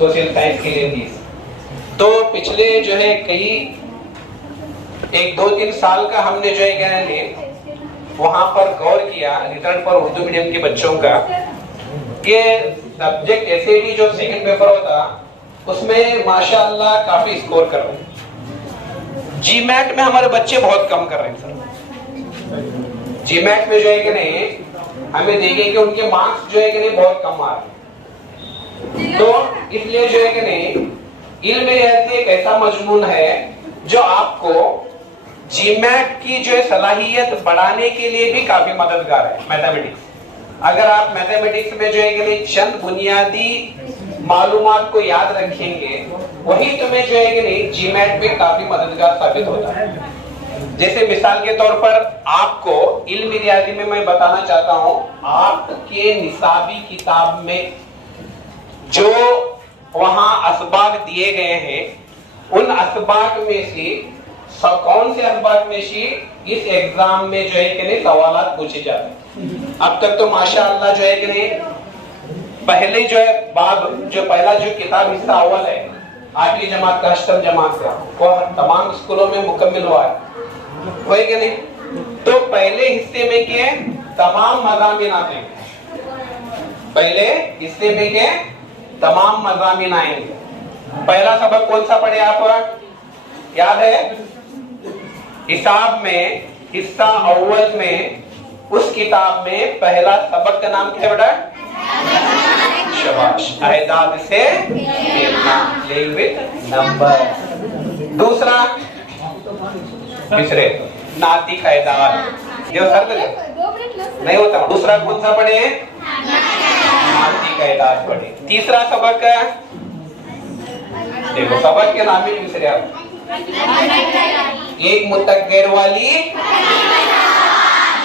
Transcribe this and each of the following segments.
Social science के लिए 30। तो पिछले जो है कई 1-2-3 साल का हमने जो है क्या है वहां पर गौर किया रिटर्न पर उर्दू मीडियम के बच्चों का कि सब्जेक्ट एसएटी जो सेकंड पेपर होता उसमें माशाअल्लाह काफी स्कोर कर रहे हैं। जीमैट में हमारे बच्चे बहुत कम कर रहे हैं सर। जीमैट में जो है कि नहीं हमें देखें कि उनके मार्क्स जो है कि नहीं बहुत कम आ रहे हैं। तो इसलिए जो है कि नहीं इल्म रियाज़ी एक ऐसा मजमून है जो आपको जीमैट की जो है सलाहियत बढ़ाने के लिए भी काफी मददगार है। मैथमेटिक्स, अगर आप मैथमेटिक्स में जो है कि नहीं चंद बुनियादी मालूमात को याद रखेंगे वही तुम्हें जो है कि नहीं जीमैट में काफी मददगार साबित होता है। जैसे मिसाल के तौर पर आपको इल्म रियाज़ी में मैं बताना चाहता हूं, आपके निसाबी किताब में जो वहां असबाग दिए गए हैं उन असबाग में से कौन से असबाग में से इस एग्जाम में जो है कि नहीं सवालात पूछे जाते हैं। अब तक तो माशाअल्लाह जो है कि नहीं पहले जो है बाब जो पहला जो किताब हिस्सा अव्वल है 8वीं जमात का अष्टम जमात का वो तमाम स्कूलों में मुकम्मल हुआ है कि नहीं। तो पहले हिस्से में के तमाम मज़ामीन आते हैं, पहले हिस्से में के तमाम मज़ामीन आएंगे। पहला सबक कौन सा पढ़े आप याद है? हिसाब में हिस्सा अव्वल में उस किताब में पहला सबक का नाम क्या है बेटा? शाबाश, अहदाद से खेलना, प्लेइंग विद नंबर। दूसरा तीसरे नाती का अहदाद जो सर नहीं होता। दूसरा कौन सा पढ़े? नाती का अहदाद पढ़े। तीसरा सबक देखो सबक के नाम ही तीसरे आप एक मुतक्किर वाली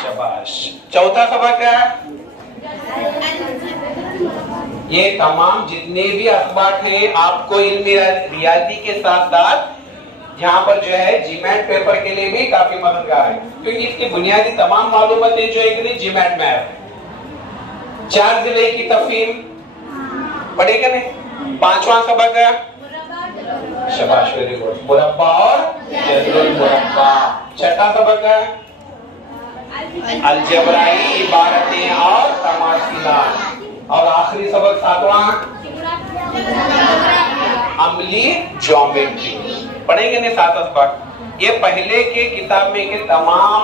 शाबाश। चौथा सबक ये तमाम जितने भी असबाक हैं आपको इल्म रियाज़ी के साथ साथ यहाँ पर जो है जीमैट पेपर के लिए भी काफी मददगार है, क्योंकि इसकी बुनियादी तमाम मालूमातें जो है कि जीमैट में है। 4 जिले की तफहीम पढ़ेगा नहीं। 5वां सबक शाबाश, वेरी गुड, मुरब्बा और जज़रुल मुरब्बा। 6ठा सबक अलजबराई इबारतें और तमासीलात। और आखिरी सबक 7वां अमली ज्योमेट्री। पढ़ेंगे नहीं 7 असबाक। ये पहले के किताब में के तमाम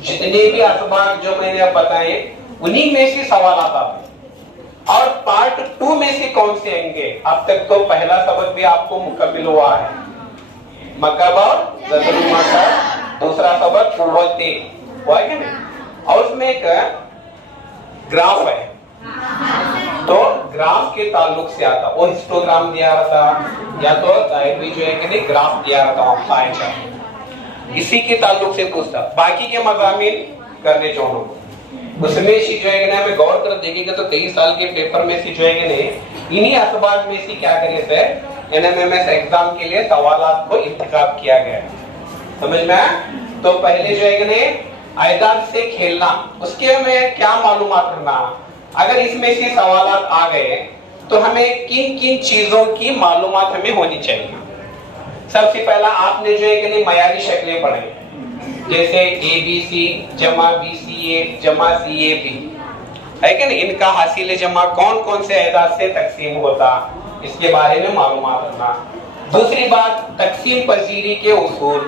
जितने भी असबाक जो मैंने अब बताए उन्हीं में से सवाल आता है। और पार्ट 2 में से कौन से आएंगे? अब तक तो पहला सबक भी आपको मुकम्मल हुआ है, मकब और ज़दरुल मकब। दूसरा सबक कुव्वते हुआ है ना, और उसमें एक ग्राफ है, तो ग्राफ के ताल्लुक से आता वो हिस्टोग्राम दिया रहता या तो डायग्राम जो है कि नहीं ग्राफ दिया रहता, इसी के ताल्लुक से पूछता। बाकी के मज़ामीन करने चाहूँ उसमें से जो है कि हमें गौर कर देखेंगे तो कई साल के पेपर में से जो है कि नहीं इन्हीं असबाब में से क्या करे सर एनएमएमएस एग्जाम के लिए सवालात को इंतखाब किया गया है। समझ में आया? तो पहले जो है कि नहीं आयदाद से खेलना, उसके हमें क्या मालूमात करना, अगर इसमें से सवालात आ गए तो हमें किन किन चीजों की मालूमात हमें होनी चाहिए। सबसे पहला आपने जो है कि नहीं मयारी शक्लें पढ़ी, जैसे ABC जमा BCA जमा CAB है कि नहीं, इनका हासिल जमा कौन कौन से अहदाद से तकसीम होता, इसके बारे में मालूमात रखना। दूसरी बात तकसीम पजीरी के उसूल,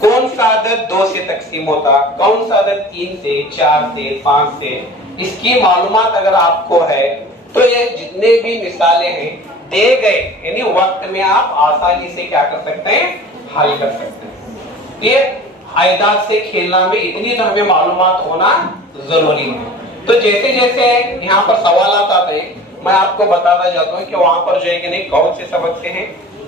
कौन सा अदद 2 से तकसीम होता, कौन सा अदद 3 से 4 से 5 से, इसकी मालूमात अगर आपको है तो ये जितने भी मिसालें हैं दे गए यानी वक्त में आप आसानी से क्या कर सकते हैं, हल कर सकते हैं। ये आयदाद से खेलना में इतनी तो हमें मालूमात होना जरूरी है। तो जैसे जैसे यहाँ पर सवाल आते हैं मैं आपको बताता जाता हूँ कि वहां पर जो है कि नहीं कौन से सबक से हैं,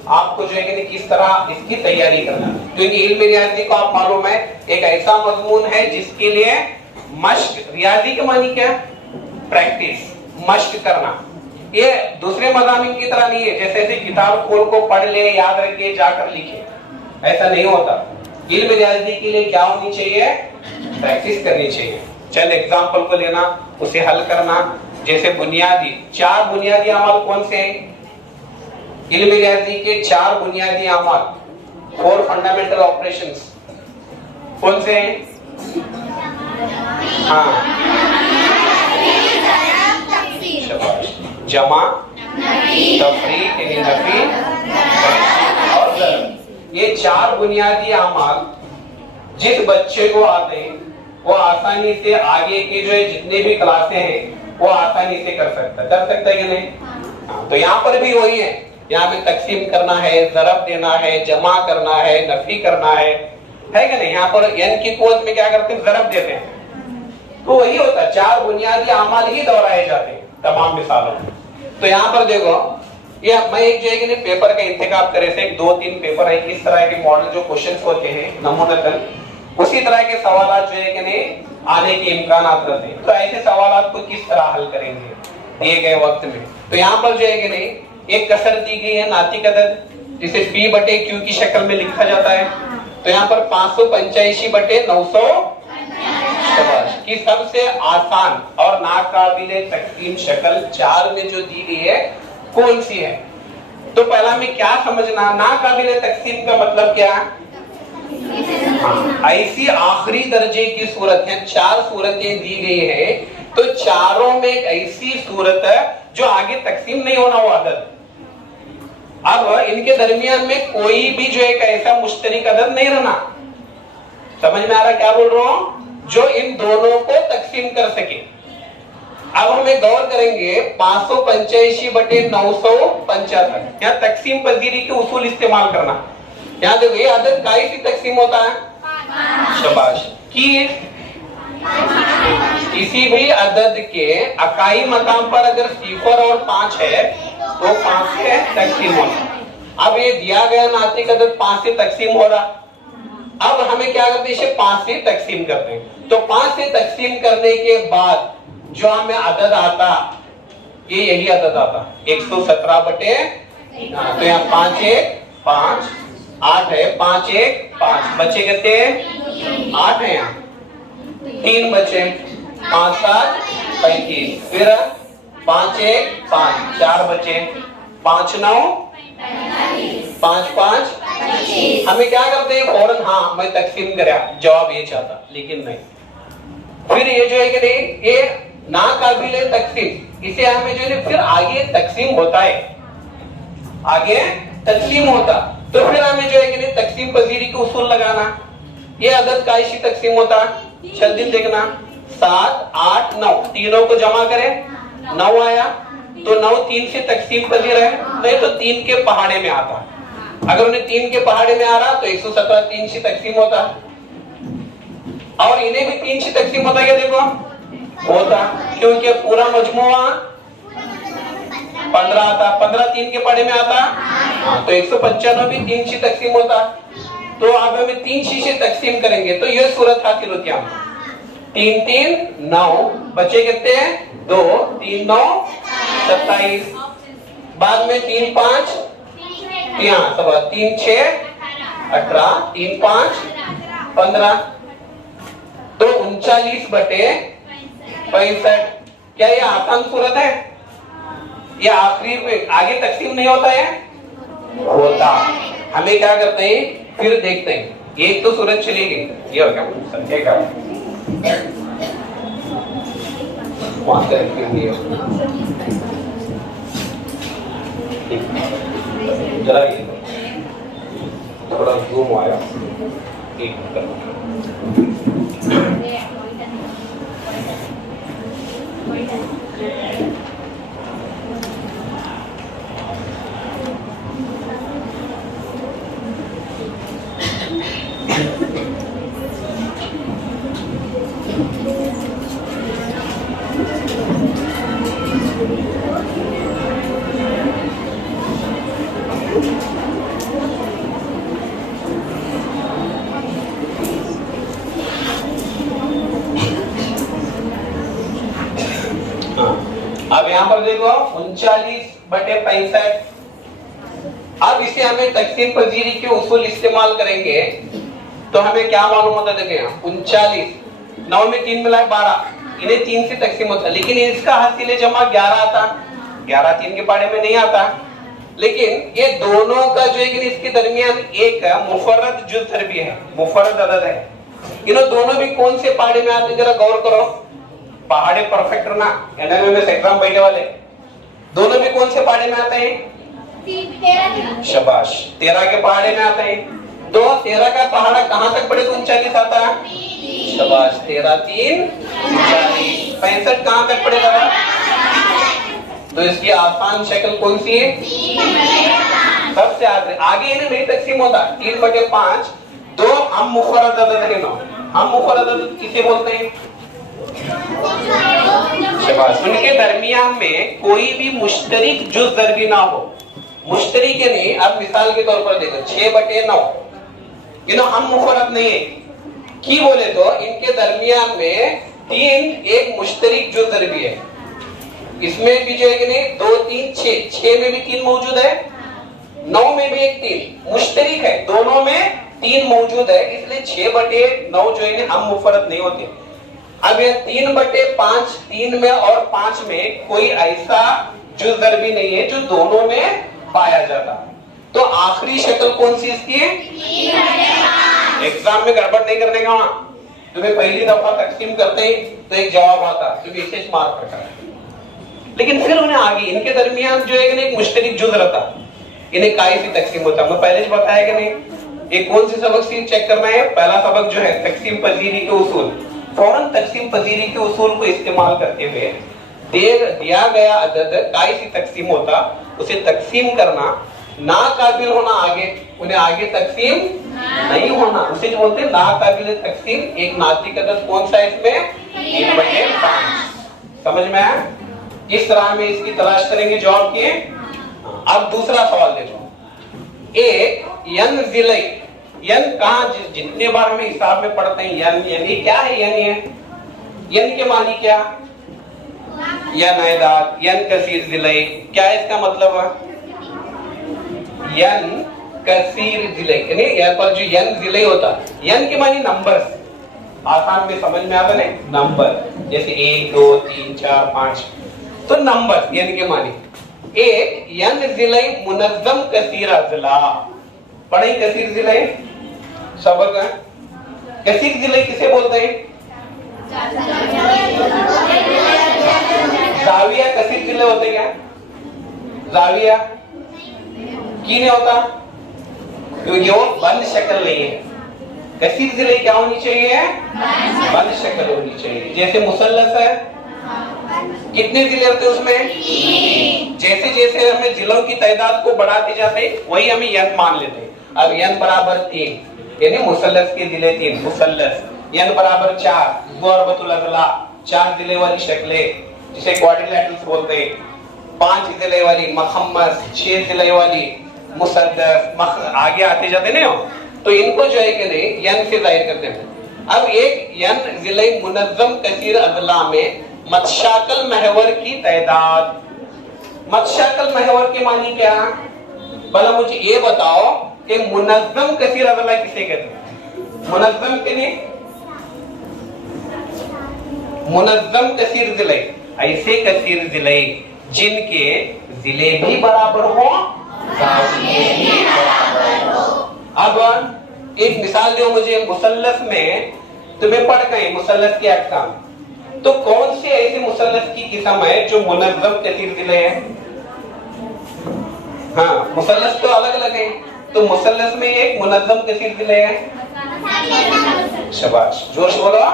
आपको जो है कि नहीं किस तरह इसकी तैयारी करना, क्योंकि इल्म रियाज़ी को आप मालूम है एक ऐसा मजमून है जिसके लिए मश्क, रियाज़ी के मानी क्या, प्रैक्टिस, मश्क करना। ये दूसरे मज़ामीन की तरह नहीं है जैसे ऐसे किताब खोल को पढ़ ले याद रखे जाकर लिखे, ऐसा नहीं होता। इल्म रियाज़ी के लिए क्या होनी चाहिए, प्रैक्टिस करनी चाहिए। चल एग्जाम्पल को लेना, उसे हल करना। जैसे बुनियादी 4 बुनियादी अमल कौन से हैं, इल्म रियाजी के 4 बुनियादी अमाल, 4 फंडामेंटल ऑपरेशंस कौन से हैं? हाँ, जमा, तफरीक यानी नफी और ज़रब। ये 4 बुनियादी अमाल जिस बच्चे को आते हैं वो आसानी से आगे के जो जितने भी क्लासें हैं वो आसानी से कर सकता है कि नहीं? हाँ, तो यहाँ पर भी वही है, यहाँ पे तकसीम करना है, ज़रब देना है, जमा करना है, नफी करना है कि नहीं? यहाँ पर n की कुव्वत में क्या करते हैं? ज़रब देते हैं। तो वही होता है, 4 बुनियादी अमाल ही दोहराए जाते हैं तमाम मिसालों में। तो यहाँ पर देखो, ये मैं एक जो है कि पेपर का इंतखाब करे थे, 2-3 पेपर है, इस तरह के मॉडल जो क्वेश्चंस होते हैं नमूनतन उसी तरह के सवाल जो है कि नहीं आने के इम्कान रहते हैं। तो ऐसे सवाल को किस तरह हल करेंगे दिए गए वक्त में? तो यहाँ पर जो है कि नहीं एक कसर दी गई है नातिक अदद, जिसे P बटे Q की शक्ल में लिखा जाता है। तो यहाँ पर 585 बटे 900 की सबसे आसान और नाकाबिले तकसीम शक्ल 4 में जो दी गई है कौन सी है? तो पहला हमें क्या समझना, नाकाबिले तकसीम का मतलब क्या? ऐसी आखिरी दर्जे की सूरत है, 4 सूरतें दी गई है, तो चारों में एक ऐसी सूरत है जो आगे तकसीम नहीं होना वो अदद। अब इनके दरमियान में कोई भी जो एक ऐसा मुश्तरिक अदद नहीं रहना। समझ में आ रहा क्या बोल रहा हूं? जो इन दोनों को तकसीम कर सके। अब हमें गौर करेंगे 585 बटे 975, यहाँ तकसीम पजीरी के उसूल इस्तेमाल करना। यहाँ देखो ये अदद काई सी तकसीम होता है? शाबाश। कि किसी भी अदद के अकाई मकाम पर अगर 0 और 5 है तो 5 से तकसीम होना। अब ये दिया गया नातिक अदद 5 से तकसीम हो रहा। अब हमें क्या करते हैं, इसे 5 से तकसीम करते हैं। तो 5 से तकसीम करने के बाद जो हमें अदद आता ये यही अदद आता 117 बटे, तो यहाँ 5 1 5 8 है, 5 1 5 बचे कितने? 8 है, यहाँ 3 बचे, 5 7 35, फिर 5 1 5 4 बचे, 5 9 5 5। हमें क्या करते हैं फौरन, हाँ मैं तकसीम कराया, जवाब ये चाहता, लेकिन नहीं। फिर ये जो है कि नहीं ये नाकाबिले तकसीम, इसे हमें जो है फिर आगे तकसीम होता है, आगे तकसीम होता, तो फिर हमें जो है कि नहीं तकसीम पजीरी के उसूल लगाना। ये अदद का इसी तकसीम होता, जल्दी देखना 7 8 9, तीनों को जमा करें 9 आया, तो 9 3 से तकसीम पजीर है, नहीं तो 3 के पहाड़े में आता। अगर उन्हें 3 के पहाड़े में आ रहा तो 117 3 से तकसीम होता, और इन्हें भी 3 से तकसीम होता, क्या देखो होता, क्योंकि पूरा मजमुआ 15 आता, 15 3 के पहाड़े में आता, तो 195 भी 3 से तकसीम होता। तो अब हमें 3 से तकसीम करेंगे तो यह सूरत हासिल होती है। 3 3 9 बचे कितने हैं? 2 3 9 27, बाद में 3 5 3 6 18, 3 5 15, तो 39 बटे 65। क्या ये आसान सूरत है? ये आखिरी में आगे तकसीम नहीं होता है? होता। हमें क्या करते हैं फिर देखते हैं, एक तो सूरत चली गई, ये हो क्या समझेगा? जरा ये थोड़ा जूम आया, एक अब यहाँ पर देखो 39 बटे 65। अब इसे हमें तकसीम पजीरी के उसूल इस्तेमाल करेंगे तो हमें क्या मालूम होता है? देखिए 39, 9 में 3 मिलाए 12, इन्हें 3 से तकसीम होता, लेकिन इसका हासिल जमा 11 आता, 11 3 के पहाड़े में नहीं आता। लेकिन ये दोनों का जो है कि इसके दरमियान एक मुफर्रद जुज़ ज़रबी है, मुफर्रद अदद है। इन दोनों भी कौन से पहाड़े में आते हैं, जरा गौर करो। पहाड़े परफेक्ट ना, एनएमएमएस एग्जाम बैठे वाले दोनों भी कौन से पहाड़े में आते हैं? शाबाश, 13 के पहाड़े में आते हैं। तो 13 का पहाड़ा कहां तक पड़े तो 39 आता है। शाबाश, 13 3 39, 65 कहां तक पड़ेगा? तो इसकी आसान शक्ल कौन सी है? सबसे आगे इन्हें नहीं तकसीम होता। 3/5 दो हम मुफर्रद अदद है ना, हम मुफर्रद अदद किसे बोलते हैं? शाबाश, उनके दरमियान में कोई भी मुश्तरिक जुज़ ज़रबी ना हो। मुश्तरिक यानी अब मिसाल के तौर पर देखो 6/9, हम मुफर्रद नहीं है की बोले तो इनके दरमियान में 3 एक मुश्तरिक जुज़ ज़रबी है। इसमें भी जो है कि नहीं 2 3 6 में भी 3 मौजूद है, 9 में भी एक 3 मुश्तरिक है, दोनों में 3 मौजूद है, इसलिए 6/9 जो है हम मुफर्रद नहीं होते। अब ये 3/5, 3 में और 5 में कोई ऐसा जुज़ ज़रबी नहीं है जो दोनों में पाया जाता। तो आखिरी शक्ल कौन सी इसकी है? एग्जाम में गड़बड़ नहीं करने का, तुम्हें पहली दफा तकसीम करते ही तो एक जवाब आता, तो विशेष मार्क रखा है। लेकिन फिर उन्हें आगे इनके दरमियान जो है एक मुश्तरिक जुज़ रहता, इन्हें काई सी तकसीम होता। मैं पहले ही बताया कि नहीं, ये कौन सी सबक सी चेक करना है? पहला सबक जो है तकसीम पजीरी के उसूल। फौरन तकसीम पजीरी के उसूल को इस्तेमाल करते हुए दिया गया अदद काई सी तकसीम होता, उसे तकसीम करना, ना काबिल होना आगे, उन्हें आगे तकसीम नहीं होना, उसे जो बोलते हैं ना काबिल तकसीम। एक नातिक अदद कौन सा इसमें? 3/5। समझ में आया? किस तरह में इसकी तलाश करेंगे जवाब की। अब दूसरा सवाल देखो, एक यन जिले, यन कहां जितने बार हमें हिसाब में पढ़ते हैं यन, यानी क्या है? यन है, यन के मानी क्या? यन ऐदाद, यन कसीर जिले, क्या इसका मतलब है? यन कसीर जिले, यानी यहाँ पर जो यन जिले होता, यन के मानी नंबर, आसान में समझ में आता है नंबर, जैसे 1 2 3 4 5, तो नंबर यन के मानी। एक यन जिले मुनज़्ज़म कसीर अज़ला, पढ़े कसीर जिले सबक है। कसीर जिले किसे बोलते हैं? जाविया कसीर जिले होते क्या? जाविया की नहीं होता क्योंकि वो बंद शक्ल नहीं है। कसीर जिले क्या होनी चाहिए? बंद शक्ल होनी चाहिए। जैसे मुसल्लस है, कितने जिले होते हैं उसमें? जैसे जैसे हमें जिलों की तादाद को बढ़ाते जाते वही हमें यन मान लेते हैं। अब यन बराबर 3, यानी मुसल्लस के जिले 3 मुसल्लस। यन बराबर 4, ज़रबतुल अज़ला, 4 जिले वाली शक्लें जिसे क्वाड्रिलैटरल्स बोलते हैं। 5 जिले वाली मखम्मस, 6 जिले वाली मुसद्दस, आगे आते जाते नहीं हो, तो इनको जो है कि नहीं यन से जाहिर करते हैं। अब एक यन जिले मुनज़्ज़म कसीर अज़ला में मतशाकल महवर की तादाद, मतशाकल महवर के मानी क्या? भला मुझे ये बताओ कि मुनज़्ज़म कसीर अज़ला किसे कहते हैं? मुनज़्ज़म के लिए मुनज़्ज़म कसीर जिले, ऐसे कसीर जिले जिनके जिले भी बराबर हो, जाविये भी बराबर हो। अब एक मिसाल दो मुझे, मुसल्लस में तुम्हें पढ़ गए मुसल्लस के अहकाम, तो कौन से ऐसे मुसल्लस की किस्म है जो मुनज़्ज़म कसीर जिले है? हाँ, मुसल्लस तो अलग अलग है, तो मुसल्लस में एक मुनज़्ज़म कसीर जिले है। शाबाश, जोश बोलो।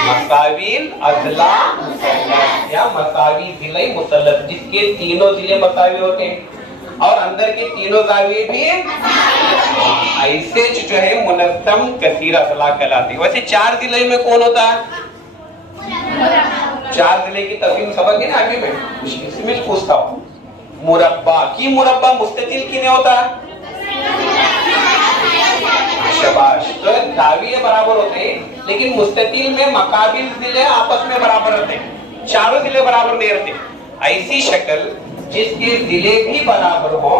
मसाविल अज़ला मुसल्लस या मसावी जिले मुसल्लस, जिसके तीनों जिले मसावी होते हैं और अंदर के तीनों जाविये भी ऐसे जो है मुनज़्ज़म कसीर अज़ला कहलाते हैं। वैसे 4 जिले में कौन होता है? 4 जिले की तफसील सबक है ना आगे में, इसमें पूछता हूँ। मुरब्बा की मुरब्बा मुस्ततिल की नहीं होता? शाबाश, तो दाविये बराबर होते हैं, लेकिन मुस्ततिल में मकाबिल जिले आपस में बराबर रहते हैं, चारों जिले बराबर नहीं रहते। ऐसी शक्ल जिसके जिले भी बराबर हो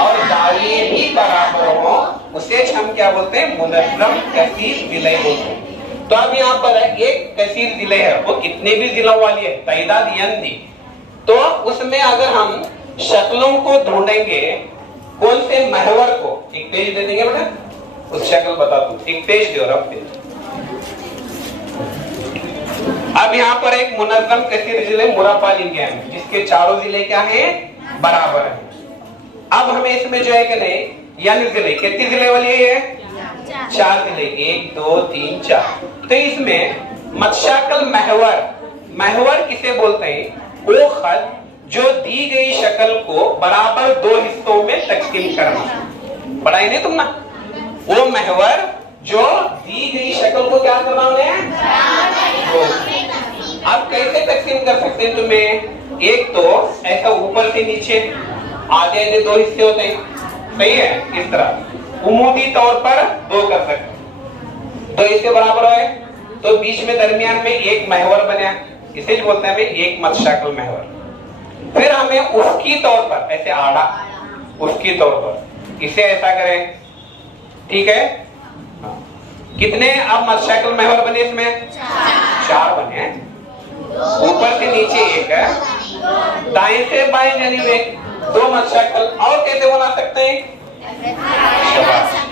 और दाविये भी बराबर हो, उसे हम क्या बोलते हैं? मुनज़्ज़म कसीर जिले बोलते हैं। तो अब यहाँ पर एक कसीर जिले है, वो कितने भी जिलों वाली है, तादाद यन दी, तो उसमें अगर हम शक्लों को ढूंढेंगे, कौन से महवर को, एक पेज दे देंगे बेटा, उस शक्ल बता दूं, एक पेज दो, रफ पेज। अब यहाँ पर एक मुनज्जम कसीर जिले मुरब्बा लिख गया है, जिसके चारों जिले क्या हैं, बराबर है। अब हमें इसमें जो है कि नहीं, यानी जिले कितने जिले वाली है, 4 जिले, 1 2 3 4। तो इसमें मत्शाकल महवर, महवर किसे बोलते हैं, वो खत जो दी गई शक्ल को बराबर 2 हिस्सों में तकसीम करना। पढ़ाई नहीं तुम ना, वो महवर जो दी गई शक्ल को क्या करना उन्हें, अब कैसे तकसीम कर सकते हैं तुम्हें, एक तो ऐसा ऊपर से नीचे आधे आधे 2 हिस्से होते हैं, सही है, इस तरह उमूदी तौर पर 2 कर सकते, 2 हिस्से बराबर है, तो बीच में दरमियान में एक महवर बना, इसे बोलते हैं एक मत्शाकल महवर। फिर हमें उसकी तौर पर ऐसे आड़ा, उसकी तौर पर इसे ऐसा करें, ठीक है। कितने अब मत्शाकल महवर बने इसमें, 4 बने, ऊपर से नीचे एक है, दाएं से बाएं जानिब एक, 2 मत्शाकल। और कैसे बना सकते हैं,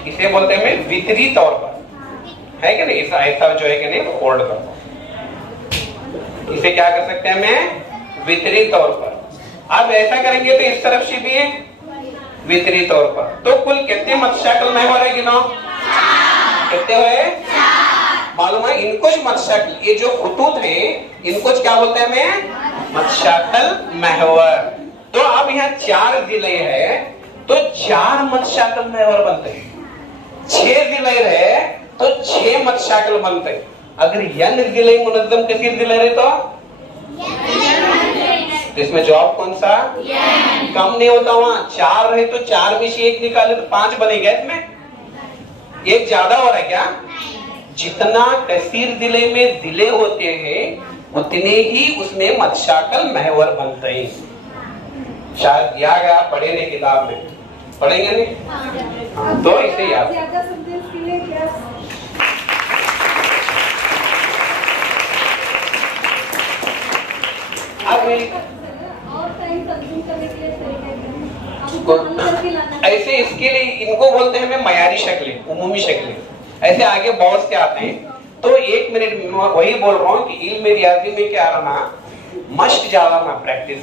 इसे बोलते हैं वितरी तौर पर, है कि नहीं, ऐसा जो है कि नहीं फोल्ड कर, इसे क्या कर सकते हैं हमें, वितरी तौर पर। अब ऐसा करेंगे तो इस तरफ से भी है वितरी तौर पर। तो कुल कितने मत्शाकल महवर है, गिनो कितने हुए, मालूम है, इनको मत्शाकल, ये जो खुतूत है इनको क्या बोलते हैं हमें, मत्शाकल महवर। तो अब यहाँ 4 जिले है, तो 4 मत्शाकल महवर बनते हैं, 6 जिले है तो 6 मत्शाकल बनते हैं। अगर यन जिले मुनज्जम कसीर जिले रहे तो इसमें जवाब कौन सा, कम नहीं होता, वहां 4 रहे तो 4 में से 1 निकाले तो 5 बनेगा, इसमें 1 ज्यादा हो रहा है क्या। जितना कसीर जिले में जिले होते हैं उतने ही उसमें मत्शाकल महवर बनते हैं। शायद दिया गया, पढ़े नहीं किताब में, पढ़ेंगे नहीं, तो इसे याद। ऐसे इसके लिए इनको बोलते हैं मयारी शक्लें, उमूमी शक्लें। ऐसे आगे बहुत से आते हैं, तो 1 मिनट वही बोल रहा हूँ कि इल्म रियाजी में क्या रहना, मश्क ज्यादा ना, प्रैक्टिस,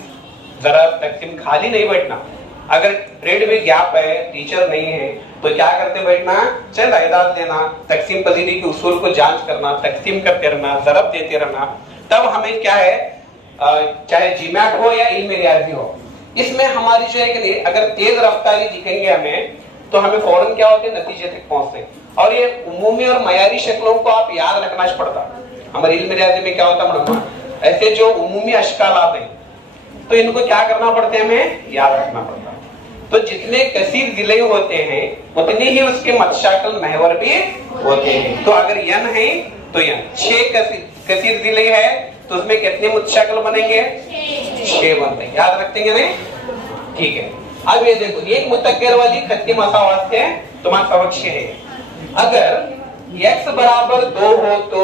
जरा तकसीम खाली नहीं बैठना। अगर ग्रेड में गैप है, टीचर नहीं है, तो क्या करते बैठना, चल हिदायत देना, तकसीम पजीरी के उसूल को जांच करना, तकसीम करते रहना, जरब देते रहना। तब हमें क्या है, चाहे जीमैट हो या इल्म रियाजी हो, इसमें हमारी जो है कि अगर तेज रफ्तारी दिखेंगे हमें, तो हमें फौरन क्या होते हैं, नतीजे तक पहुंचते। और ये उमूमी और मयारी शक्लों को आप याद रखना पड़ता। हमारे इल्म रियाजी में क्या होता है, ऐसे जो उमूमी अशकाल आते हैं तो इनको क्या करना पड़ता है, हमें याद रखना पड़ता। तो जितने कसीर जिले होते हैं उतने ही उसके मत्शाकल महवर भी होते हैं। तो अगर यन है तो यन 6 कसीर जिले है तो उसमें कितने मत्शाकल बनेंगे, 6 बनते हैं, याद रखेंगे नहीं, ठीक है। अब ये देखो, एक मुतक्कर वाली खत की मसावात है तुम्हारे समक्ष है। अगर x बराबर 2 हो तो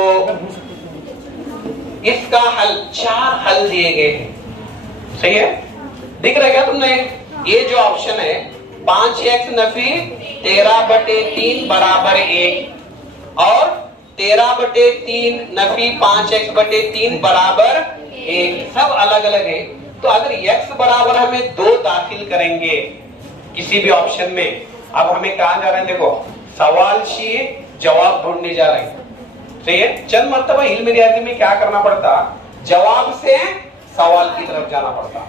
इसका हल 4 हल दिए गए हैं, सही है, दिख रहा है क्या तुमने। ये जो ऑप्शन है 5x नफी 13/3 बराबर 1 और 13/3 नफी 5x/3 बराबर 1, सब अलग अलग है। तो अगर x बराबर हमें 2 दाखिल करेंगे किसी भी ऑप्शन में, अब हमें कहा जा रहा है, देखो सवाल से जवाब ढूंढने जा रहे हैं, सही है। चंद मरतबा इल्म रियाजी में क्या करना पड़ता, जवाब से सवाल की तरफ जाना पड़ता।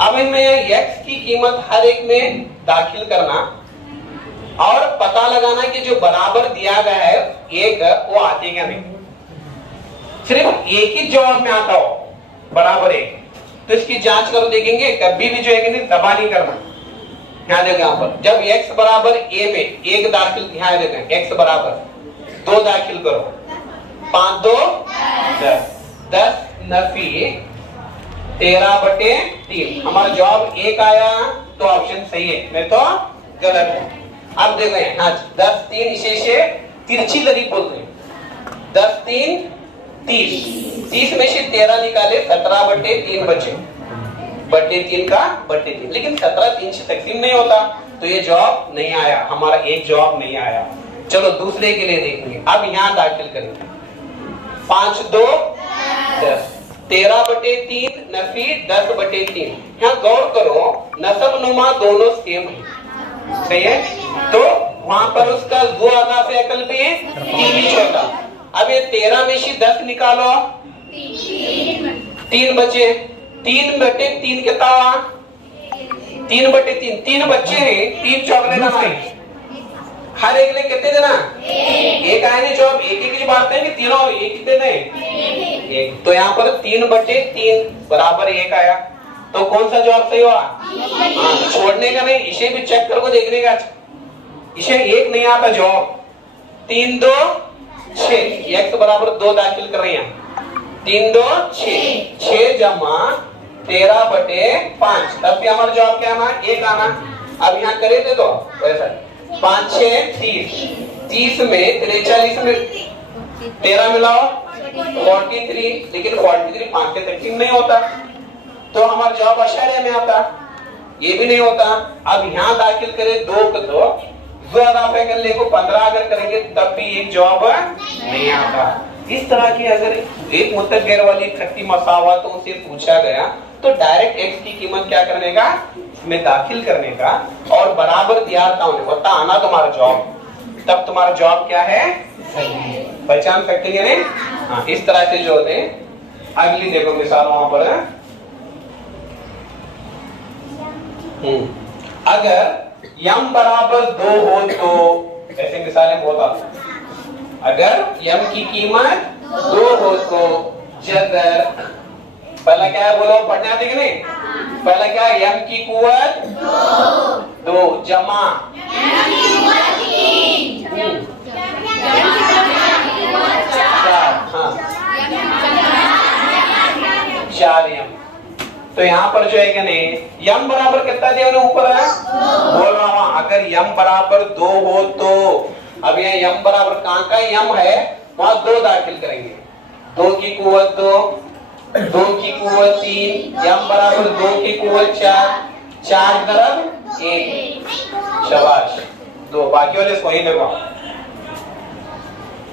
अब इनमें x की कीमत हर एक में दाखिल करना और पता लगाना कि जो बराबर दिया गया है 1 वो आते क्या नहीं। सिर्फ एक ही जवाब में आता हो बराबर 1 तो इसकी जांच करो, देखेंगे कभी भी जो है कि नहीं दबा नहीं करना। ध्यान देगा यहाँ पर, जब x बराबर a में 1 दाखिल, ध्यान देगा x बराबर 2 दाखिल करो, 5 2 10, 10 नफी 13/3, हमारा जवाब 1 आया तो ऑप्शन सही है, नहीं तो गलत है। अब देखो यहाँ 10 3 इसे तिरछी लड़ी बोलते हैं, 10 3 30, 30 में से 13 निकाले 17/3 बचे, बटे 3 का बटे 3, लेकिन 17 3 से तकसीम नहीं होता, तो ये जवाब नहीं आया, हमारा एक जवाब नहीं आया। चलो दूसरे के लिए देखेंगे। अब यहाँ दाखिल करेंगे 5 2 10, 13 बटे 3 नफी 10 बटे 3। यहाँ गौर करो, नसब नुमा दोनों सेम है, सही है, तो वहां पर उसका दो आधा से अकल पे 3 ही छोटा। अब ये 13 में से 10 निकालो, 3 बचे, 3 बटे 3 कितना हुआ, 3 बटे 3, 3 बच्चे हैं, 3 चौक लेना भाई, हर एक ने कितने देना, एक आए नहीं, जवाब एक एक बांटते हैं कि तीनों एक ही देते हैं, एक, तो यहाँ पर 3 बटे 3 बराबर 1 आया, तो कौन सा जवाब सही हुआ? छोड़ने का नहीं, इसे भी चेक करके देखने का, इसे एक नहीं आता जवाब। 3 2 6, x बराबर 2 दाखिल कर रहे हैं, 3 2 6, 6 जमा 13 बटे 5, तब भी हमारा जवाब क्या आना, 1 आना। अब यहाँ करे थे तो वैसा 5 6 30, 30 में 43 में 13 मिलाओ 43, लेकिन 43 5 के तकसीम नहीं होता, तो हमारा जवाब अशारिया में आता, ये भी नहीं होता। अब यहाँ दाखिल करें 2 को, तो इजाफे कर ले को 15 अगर करेंगे तब भी एक जवाब नहीं आता। इस तरह की अगर एक मुत्तफ़िक़ गैर वाली इकट्ठी मसावातों से पूछा गया तो डायरेक्ट x की कीमत क्या करने का, इसमें दाखिल करने का, और बराबर दिया था उन्हें बता आना तुम्हारा जवाब, तब तुम्हारा जवाब क्या है, सही है। पहचान सकते हैं नहीं? हाँ, इस तरह से जो होते हैं। अगली देखो मिसाल वहां पर है, अगर यम बराबर 2 हो तो, ऐसे मिसालें बहुत आती, अगर यम की कीमत 2 हो तो जदर, पहला क्या है बोलो, पढ़ने आते कि नहीं, पहला क्या है, यम की कुव्वत 2 जमा हाँ 4 यम, तो यहाँ पर जो है कि नहीं, यम बराबर कितना दिया उन्हें ऊपर है, बोल रहा हूँ अगर यम बराबर 2 हो तो, अब यहाँ यम बराबर कहाँ का यम है, वहां 2 दाखिल करेंगे, 2 की कुव्वत 2, 2 की कुव्वत 3, यम बराबर 2 की कुव्वत 4, 4 तरफ 1, शाबाश 2, बाकी वाले इसको ही देखो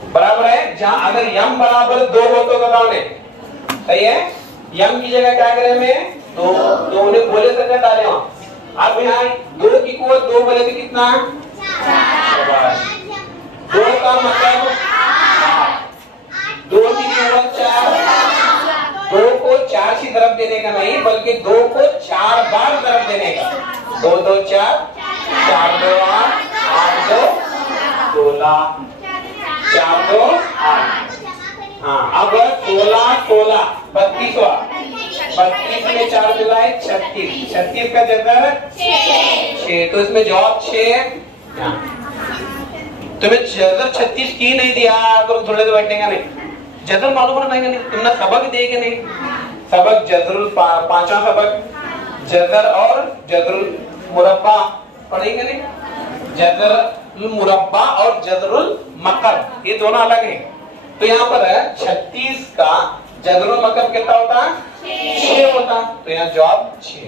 बराबर है। जहां अगर यम बराबर 2 हो तो बताओ ने, सही है, यम की जगह क्या करें हमें, 2 उन्हें बोले से डाले हो। अब यहाँ 2 की कुव्वत 2 बोले तो कितना, 2 का मतलब 2 की कुव्वत 4, 2 को 4 की तरफ देने का नहीं बल्कि 2 को 4 बार तरफ देने का, 2 2 4, 4 2 8, 8 2 16, 4 2 8, हाँ अब 16 16 32 में 4 मिलाए 36, 36 का जगह 6, तो इसमें जवाब 6। तुम्हें जदर 36 की नहीं दिया, अगर थोड़े देर बैठेगा नहीं, जदर मालूम नहीं, तुमने सबक देगा नहीं, सबक जदरुल पांचवा सबक जदर और जदरुल मुरब्बा पढ़ेंगे नहीं, जदरुल मुरब्बा और जदरुल मकब ये दोनों अलग हैं, तो यहाँ पर 36 का जदरुल मकब कितना होता, 6 होता, तो यहाँ जवाब 6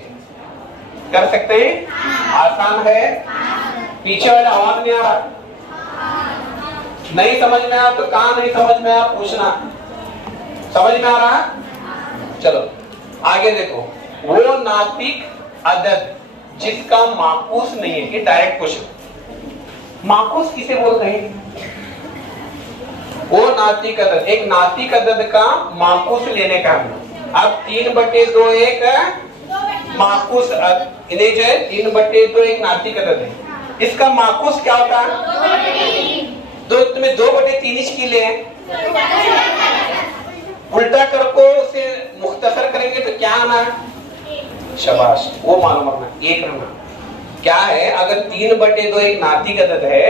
कर सकते हैं, आसान है। पीछे वाला आवाज नहीं आ रहा, नहीं समझ में आया तो कहा नहीं समझ में आया पूछना, समझ में आ रहा, चलो आगे देखो, वो नातिक अदद जिसका माकूस नहीं है, ये डायरेक्ट क्वेश्चन, माकूस किसे बोलते हैं, वो नातिक अदद, एक नातिक अदद का माकूस लेने का, अब 3 बटे 2 एक माकूस इन्हें जो है 3 बटे 2 एक नातिक अदद है, इसका माकूस क्या होता है, दो तुम्हें 2 बटे 3 की ले, उल्टा करको उसे मुख्तसर करेंगे तो क्या आना है, शाबाश वो मालूम रखना, एक रहना क्या है, अगर 3 बटे 2 एक नातिक अदद है,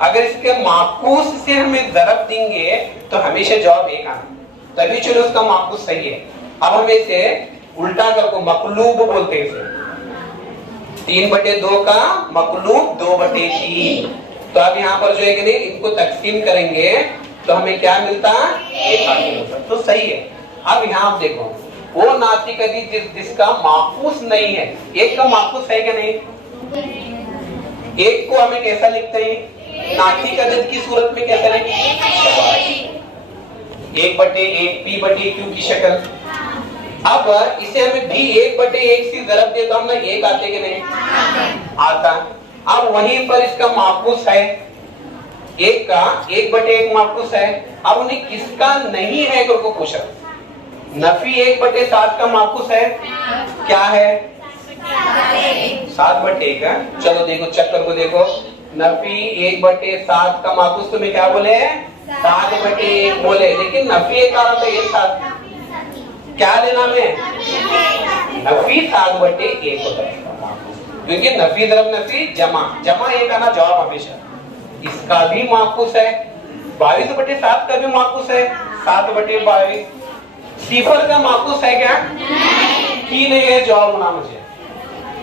अगर इसके माकूस से हमें ज़रब देंगे तो हमेशा जवाब 1 आना, तभी चलो उसका माकूस सही है। अब हम इसे उल्टा करको मकलूब बोलते हैं, इसे 3 बटे 2 का मकलूब 2 बटे 3, तो अब यहाँ पर जो है कि नहीं इनको तकसीम करेंगे तो हमें क्या मिलता, 1 हासिल होता, तो सही है। अब यहाँ आप देखो वो नातिक अदिश जिसका माखूस नहीं है। एक का माखूस है क्या नहीं? एक को हमें कैसा लिखते हैं? नातिक अदिश की सूरत में कैसा लिखते हैं? 1/1 P/Q की शक्ल। अब इसे हमें भी 1/1 से जरब दे तो हम ना एक आते कि नहीं आता। अब वहीं पर इसका माखूस है, एक का 1/1 माखूस है। अब उन्हें किसका नहीं है को पूछा। नफी 1/7 का माखूस है, क्या है? 7/1 है। चलो देखो चक्कर को देखो, नफी 1/7 का माखूस तुम्हें क्या बोले? 7/1 बोले, लेकिन नफी एक आ रहा था एक साथ, क्या लेना में? नफी 7/1 होता है, क्योंकि नफी दरब नफी जमा, जमा एक आना जवाब हमेशा। इसका भी माखूस है, 22/7 का भी माखूस है, 7/22। सिफर का माखूस है क्या? की नहीं है, जवाब होना मुझे।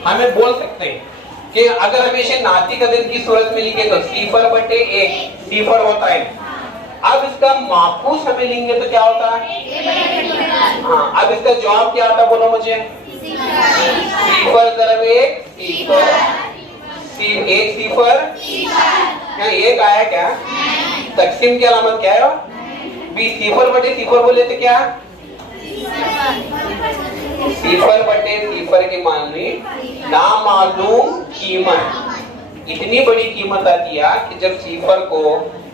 हमें बोल सकते हैं कि अगर हमेशा नातिक अदिश की सूरत में लिखे तो 0/1 सिफर होता है। अब इसका माखूस हमें लेंगे तो क्या होता है? हाँ, अब इसका जवाब क्या आता बोलो मुझे? 0/1 सिफर, 1 सिफर, क्या एक आया क्या? तकसीम की अलामत क्या है? भी 0/0 बोले तो क्या? 0/0 की मानी नामालूम कीमत। इतनी बड़ी कीमत आती है कि जब सिफर को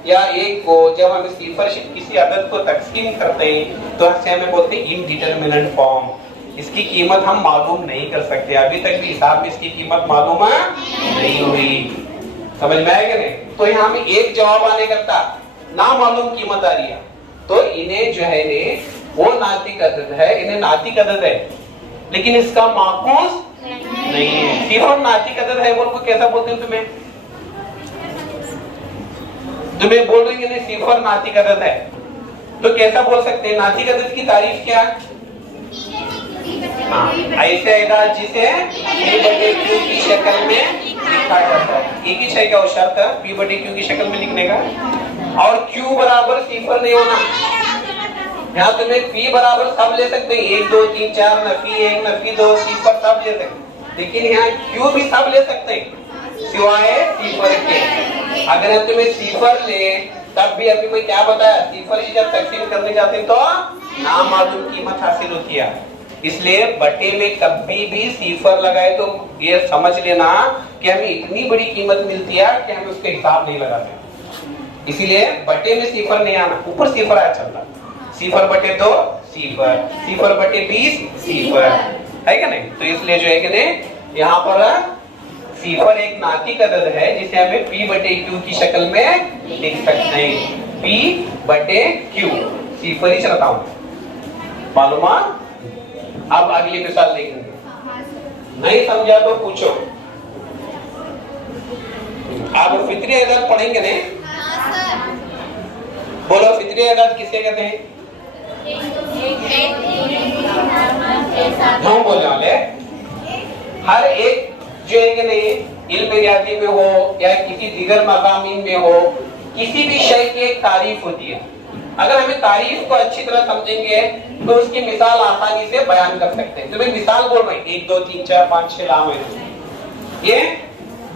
या एक को जब हम सिफर से किसी अदद को तकसीम करते हैं तो हमें बोलते हैं इनडिटरमिनेंट फॉर्म। इसकी कीमत हम मालूम नहीं कर सकते, अभी तक भी हिसाब में इसकी कीमत मालूम नहीं हुई। समझ में आएगा नहीं? तो यहाँ में एक जवाब आने करता ना मालूम कीमत आ रही है, तो इन्हें जो है ने वो नातिक अदद है, इन्हें नातिक अदद है, लेकिन इसका माखूस नहीं है। सिफर नातिक अदद है बोल को कैसा बोलते हैं? तुम्हें बोल रही नहीं सिफर नातिक अदद है तो कैसा बोल सकते हैं? नातिक अदद की तारीफ क्या? ऐसे अदाद जिसे P/Q की शक्ल में लिखा जाता है। एक ही है क्या वो शर्त P/Q की शक्ल में लिखने का? और Q बराबर सिफर नहीं होना। यहाँ तुम्हें P बराबर सब ले सकते हैं, 1 2 3 4 नफी 1 नफी 2 सिफर सब ले सकते हैं, लेकिन यहाँ Q भी सब ले सकते हैं सिवाय सिफर के। अगर हम तुम्हें सिफर ले तब भी अभी मैं क्या बताया, सिफर से जब तकसीम करने जाते हैं तो नामालूम कीमत हासिल होती है। इसलिए बटे में कभी भी सिफर लगाए तो ये समझ लेना कि हमें इतनी बड़ी कीमत मिलती है कि हम उसके हिसाब नहीं लगाते। इसीलिए बटे में सिफर नहीं आना, ऊपर सिफर आया चलता। 0/2 सिफर, 0/20 सिफर, है क्या नहीं? तो इसलिए जो है कि नहीं यहाँ पर सिफर एक नातिक अदद है जिसे हमें P/Q की शक्ल में लिख सकते हैं। P/Q सिफर ही चलता हूं, मालूम? अब अगली मिसाल देखेंगे, नहीं समझा तो पूछो। आप फित्री अदद पढ़ेंगे नहीं? बोलो फित्री अदद किसे कहते हैं? हम बोलने वाले हर एक जो है कि नहीं इल्म रियाजी में हो या किसी दीगर मज़ामीन में हो, किसी भी शय की एक तारीफ होती है। अगर हमें तारीफ को अच्छी तरह समझेंगे तो उसकी मिसाल आसानी से बयान कर सकते हैं। तुम्हें मिसाल बोल रहे हैं 1 2 3 4 5 6 नाम है, ये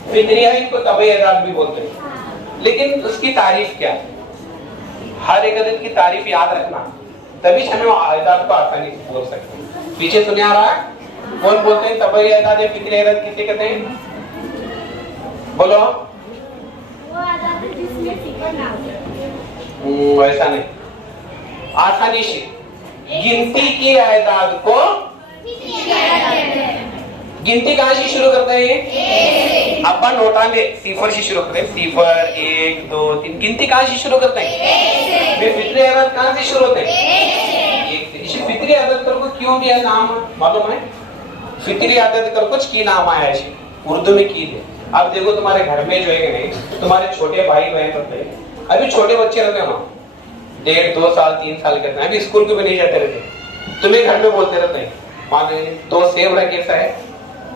फिक्रिया इनको तबई अदाद भी बोलते हैं, लेकिन उसकी तारीफ क्या? हर एक अदद की तारीफ याद रखना, तभी हमें अदाद को आसानी से बोल सकते हैं। पीछे सुने आ रहा है? कौन बोलते हैं तबई अदाद या फिक्री अदाद किसे कहते हैं? बोलो। ऐसा नहीं, आसानी से गिनती की अदाद को गिनती कहां से शुरू करते हैं? अपन नोटा में सिफर से शुरू करते हैं, 0 1 2 3। गिनती कहां से शुरू करते हैं? फिर फिक्री अदाद कहां से शुरू होते हैं? इसे फिक्री अदाद कर को क्यों दिया नाम मालूम है? फिक्री अदाद कर कुछ की नाम आया है उर्दू में की है। अब देखो तुम्हारे घर में जो है नहीं, तुम्हारे छोटे भाई बहन होते हैं, अभी छोटे बच्चे रहते हैं ना, 1.5 2 साल 3 साल के, अभी स्कूल को भी नहीं जाते रहते, तुम्हें घर में बोलते रहते हैं मान 2 सेब रखे कैसा है,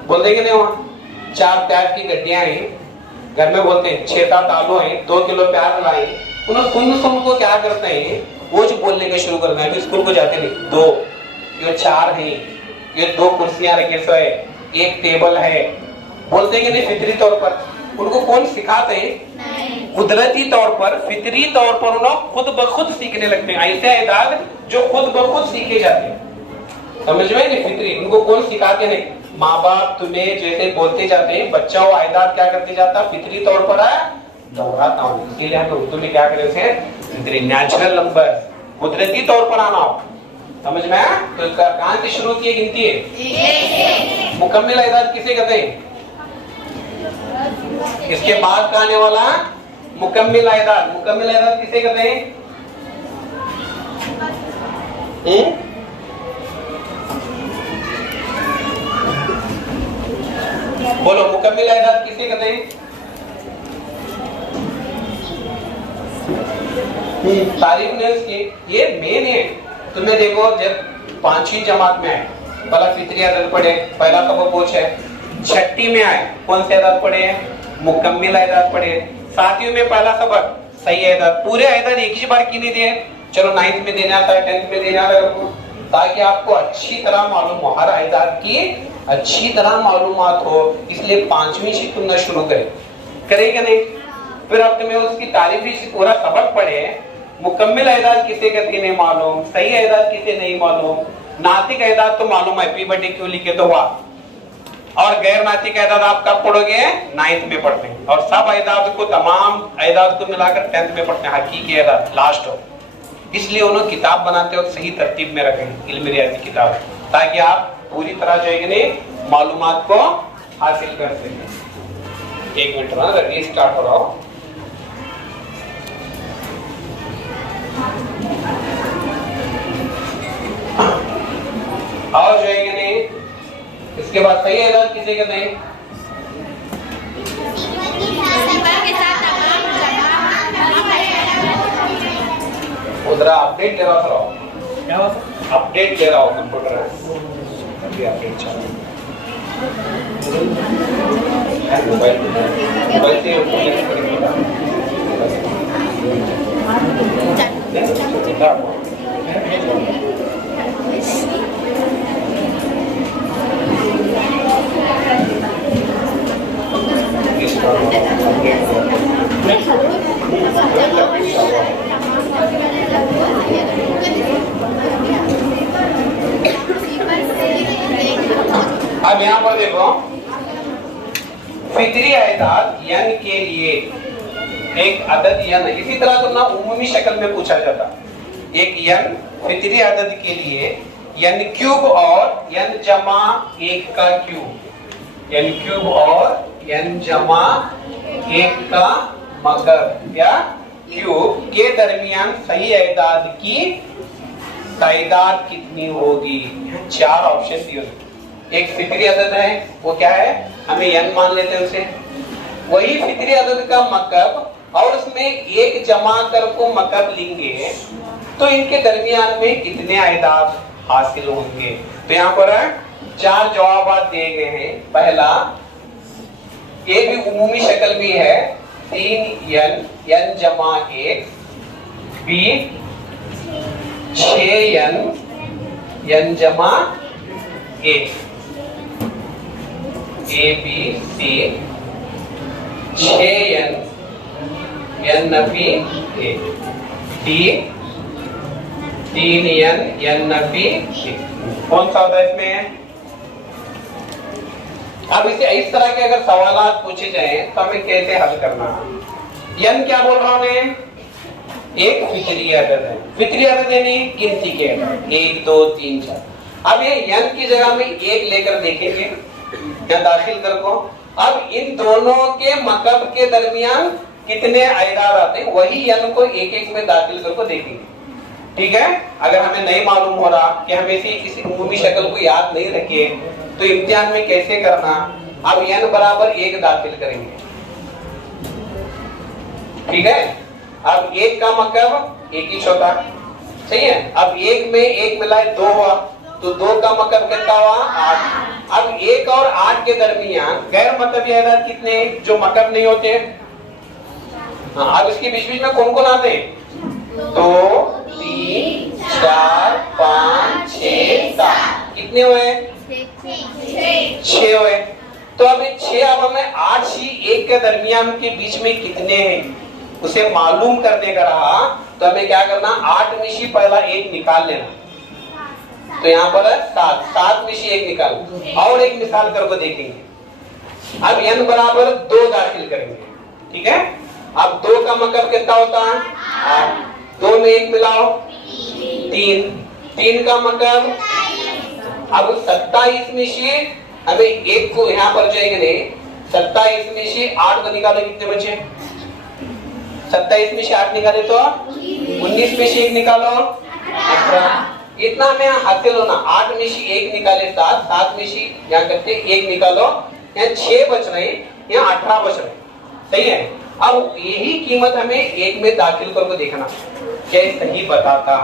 बोल देंगे नहीं? वहाँ 4 प्याज की गड्डियां हैं, घर में बोलते हैं 6 7 आलू हैं, 2 किलो प्याज लाए। उन्हें सुन को क्या करते हैं, वो जो बोलने का शुरू करते हैं, अभी स्कूल को जाते नहीं, 2 ये 4 है, ये 2 कुर्सियां रखी है, एक टेबल है, बोलते हैं कि नहीं फितरी तौर पर। उनको कौन सिखाते हैं? कुदरती तौर पर, फितरी तौर पर उन्हें खुद ब खुद सीखने लगते हैं। ऐसे आयदाद जो खुद ब खुद सीखे जाते हैं, समझ में नहीं? फितरी उनको कौन सिखाते हैं? माँ बाप तुम्हें जैसे बोलते जाते हैं, बच्चा वो आयदाद क्या करते जाता है? फितरी तौर पर दोहराता हूँ। इसीलिए हम उर्दू में क्या करें से फितरी, नेचुरल नंबर, कुदरती तौर पर आना हो, समझ में आया? तो कहां से शुरू की गिनती है? मुकम्मिल आयदाद किसे कहते हैं? इसके बाद का आने वाला मुकम्मिल आयदाद। मुकम्मिल आयदाद किसे कहते हैं? बोलो, मुकम्मिल आयदाद किसे कहते हैं? तारीफ ने उसकी, ये मेन है। तुम्हें देखो, जब 5वीं जमात में आए, पहला फितरी आयदाद पढ़े, पहला सबक पूछे। 6ठी में आए, कौन से आयदाद पढ़े हैं? मुकम्मिल आयदाद पढ़े। 7वीं में पहला सबक सही आयदाद। पूरे आयदाद एक ही बार की नहीं दिए, चलो 9th में देना था, 10th में देना था, ताकि आपको अच्छी तरह मालूम हो, हर आयदाद की अच्छी तरह मालूमात हो। इसलिए 5वीं से तुमने शुरू करेगा नहीं? फिर अब तुम्हें उसकी तारीफी से पूरा सबक पढ़े। मुकम्मिल आयदाद किसे कहते नहीं मालूम, सही आयदाद किसे नहीं मालूम, नातिक आयदाद तो मालूम है, हैप्पी बर्थडे क्यों लिखे तो हुआ, और गैर नातिक आयदाद आप कब पढ़ोगे? 9th में पढ़ते हैं। और सब आयदाद को, तमाम आयदाद को मिलाकर 10th में पढ़ते हैं, हकीकी आयदाद लास्ट हो। इसलिए उन्होंने किताब बनाते वक्त सही तरतीब में रखें, इल्म रियाजी किताब, ताकि आप पूरी तरह जो है मालूमात को हासिल कर सकें। 1 मिनट ना, रीस्टार्ट हो रहा हो। और जो है नहीं, इसके बाद सही आयदाद किसे कहते हैं? उधर अपडेट ले रहा था, क्या अपडेट ले रहा हो कंप्यूटर, अभी अपडेट चल रहा है मोबाइल से अब यहाँ पर देखो, फितरी आयदाद यन के लिए एक अदद यन, इसी तरह तो ना उमूमी शक्ल में पूछा जाता, एक यन फितरी अदद के लिए यन क्यूब और यन जमा 1 का क्यूब, यन क्यूब और यन जमा 1 का मकब या क्यूब के दरमियान सही आयदाद की तादाद कितनी होगी? 4 ऑप्शन दिए। एक फितरी अदद है, वो क्या है? हमें यन मान लेते हैं उसे, वही फितरी अदद का मकब और उसमें 1 जमा कर को मकब लेंगे तो इनके दरमियान में कितने आयदाद हासिल होंगे? तो यहाँ पर 4 जवाब दिए गए हैं। पहला, ये भी उमूमी शक्ल भी है, 3n n जमा 1, बी 6n n जमा 1, A B C 6n n नफी 1, डी 3n n नफी 1। कौन सा होता है इसमें? अब इसे इस तरह के अगर सवालात पूछे जाए तो हमें कैसे हल करना? यन क्या बोल रहा हूं? एक फितरी अदद है, फितरी अदद यानी गिनती के अदद, 1 2 3 4। अब ये यन की जगह में 1 लेकर देखेंगे या दाखिल कर को, अब इन दोनों के मकब के दरमियान कितने आयदाद आते हैं, वही यन को 1 में दाखिल कर को देखेंगे। ठीक है? अगर हमें नहीं मालूम हो रहा कि हमें किसी उमूमी शक्ल को याद नहीं रखे तो इम्तिहान में कैसे करना? अब n बराबर 1 दाखिल करेंगे, ठीक है? अब 1 का मकब 1 ही छोटा, सही है? अब 1 में 1 मिलाए 2 हुआ, तो 2 का मकब कितना हुआ? 8। अब 1 और 8 के दरमियान गैर मकबी आयदाद कितने जो मकब नहीं होते? हाँ, अब इसके बीच बीच में कौन कौन आते हैं? 2 3 4 5 6 7 कितने हुए? 6 हुए। तो अब 6 अब हमें 8 शी 1 के दरमियान के बीच में कितने हैं उसे मालूम करने का रहा, तो हमें क्या करना, 8 में से पहला 1 निकाल लेना। तो यहाँ पर 7 में से 1 निकाल। और एक मिसाल करके देखेंगे। अब n बराबर 2 दाखिल करेंगे, ठीक है। अब 2 का मतलब कितना होता है? 8। 2 में 1 मिलाओ 3। 3 का मतलब अब 27 में से हमें 1 को यहाँ पर जाएंगे, 27 में से 8 को निकालो, कितने बचे? 27 में से 8 निकाले तो 19 में से 1 निकालो 18। इतना हमें हासिल होना। 8 में से 1 निकाले 7, 7 में से यहाँ करते 1 निकालो, यहाँ 6 बच रहे, यहाँ 18 बच रहे, सही है। अब यही कीमत हमें 1 में दाखिल करके देखना क्या सही बताता,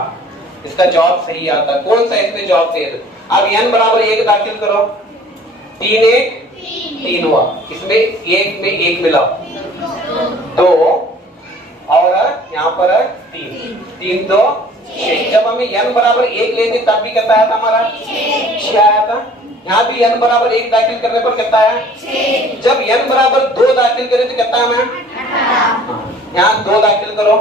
इसका जवाब सही आता, कौन सा इसमें जवाब सही है। अब n बराबर 1 दाखिल करो, 3 1 3 हुआ, इसमें 1 में 1 मिला 2 और यहाँ पर 3 3 2 6। जब हमें n बराबर 1 लेते तब भी कितना आया था हमारा? 6 आया था। यहाँ भी n बराबर 1 दाखिल करने पर कितना आया? 6। जब n बराबर 2 दाखिल करें तो कितना आया? 18। यहाँ 2 दाखिल करो,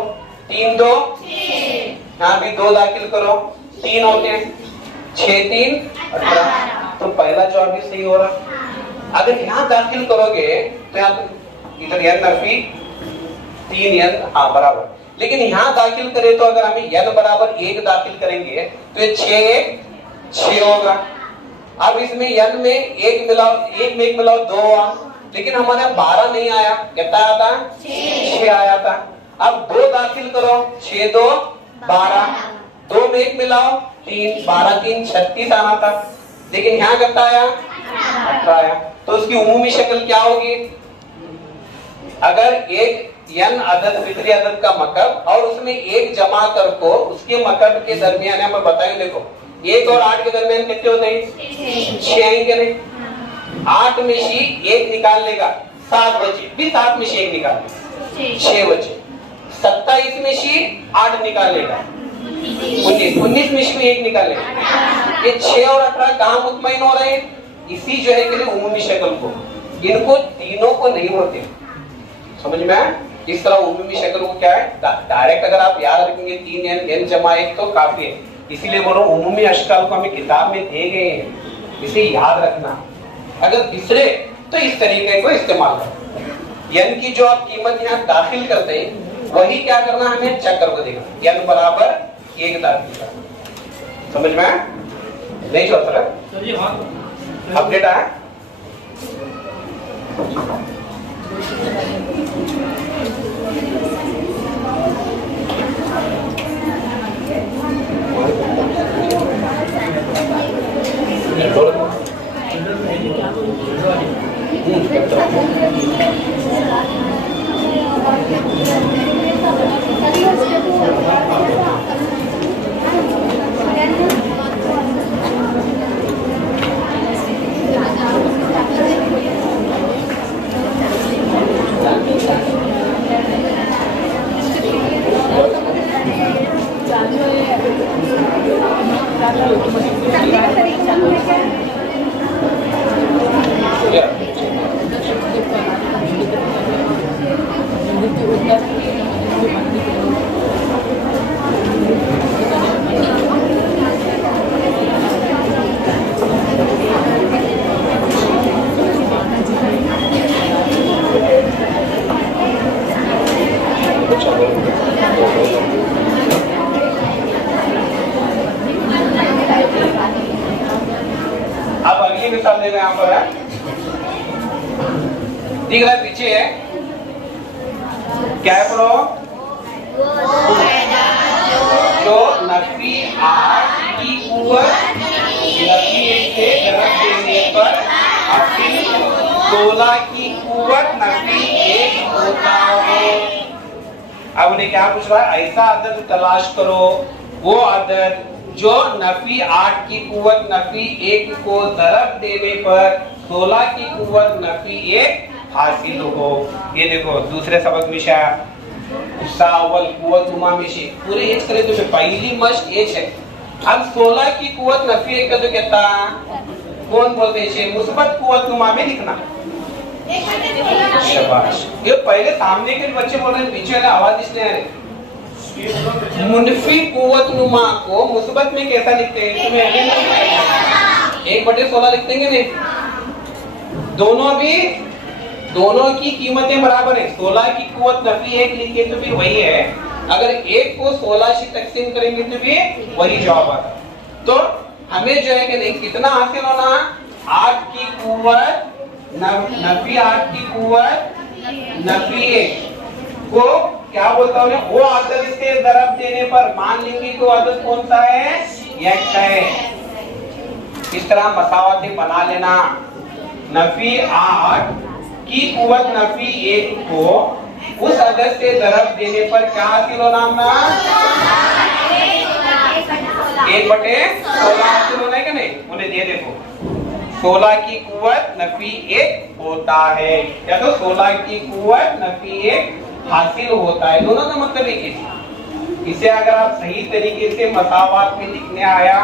3 2 6। यहाँ भी 2 दाखिल करो, 3 होते हैं, 6 3 18। तो पहला जवाब भी सही हो रहा। अगर यहाँ दाखिल करोगे तो यहाँ तो इधर n नफी 3 n बराबर, लेकिन यहाँ दाखिल करें तो अगर हमें n बराबर 1 दाखिल करेंगे तो ये 6 1 6 होगा। अब इसमें n में 1 मिलाओ, 1 में 1 मिलाओ 2 हुआ, लेकिन हमारे 12 नहीं आया, कितना आया था? 6 आया था। अब 2 दाखिल करो, 6 2 12, 2 में 1 मिलाओ 3, 12 3 36 आना था, लेकिन यहाँ कितना आया? 18 आया। तो उसकी उमूमी शक्ल क्या होगी? अगर एक n अदद फितरी अदद का मकब और उसमें 1 जमा कर को उसके मकब के दरमियान हमें बताएं, देखो 1 और 8 के दरमियान कितने होते हैं? 6 आएंगे नहीं। 8 में से 1 निकाल लेगा 7 बचे, भी 7 में से 1 निकाल लेगा 6 बचे। 27 में से 8 निकाल लेगा 19, 19 में से 1 निकाल लेगा। ये 6 और 18 कहाँ मुतमईन हो रहे हैं? इसी जो है के लिए उमूमी शक्ल को, इनको तीनों को नहीं होते, समझ में आया? इस तरह उमूमी शक्ल को क्या है, डायरेक्ट अगर आप याद रखेंगे 3 n जमा 1 तो काफी है। इसीलिए बोलो उमूमी अशकाल को हमें किताब में दे गए हैं, इसे याद रखना। अगर बिसरे तो इस तरीके को इस्तेमाल करें। n की जो आप कीमत यहाँ दाखिल करते हैं वही क्या करना, हमें चेक करके देखना। n बराबर 1 दाखिल करना, समझ में आया? नहीं चल सर अपडेट आया? अब अगली मिसाल देगा यहाँ पर है, दिख रहा है पीछे है क्या है प्रो, जो नफी 8 की कुव्वत नफी 1 से दरज देने पर हासिल 16 की कुव्वत नफी 1 होता है। अब उन्हें क्या पूछ रहा है, ऐसा अदद तलाश करो वो अदद जो नफी 8 की कुव्वत नफी 1 को दरब देने पर 16 की कुव्वत नफी 1 हासिल हो। ये देखो दूसरे सबक में सावल कुवत उमामेशी पूरे एच करे तो पहली मस्ट एच है। अब 16 की कुवत नफी एक का जो कहता कौन बोलते हैं मुस्बत कुवत नुमा में लिखना। शाबाश, ये पहले सामने के बच्चे बोल रहे हैं, पीछे वाला आवाज इसलिए आ रही। मुनफी कुवत नुमा को मुस्बत में कैसा लिखते हैं तुम्हें 1/16 लिखते हैं नहीं? दोनों की कीमतें बराबर है। 16 की कुवत नफी 1 लिखे तो भी वही है, अगर 1 को 16 से तकसीम करेंगे तो भी वही जवाब आता। तो हमें जो है कि नहीं कितना हासिल होना, 8 की कुवत नफी 8 की कुवत नफी 1 को क्या बोलता हूँ वो आदत से दरब देने पर मान लेंगे तो आदत कौन सा है, x है। इस तरह मसावतें बना लेना। नफी 8 की कुवत नफी 1 को उस अदद से दरब देने पर क्या हासिल होना हमना 1/16 हासिल होना है कि नहीं? उन्हें दे देखो 16 की कुवत नफी 1 होता है या तो 16 की कुवत नफी 1 हासिल होता है, दोनों का मतलब एक ही। इसे अगर आप सही तरीके से मसावात में लिखने आया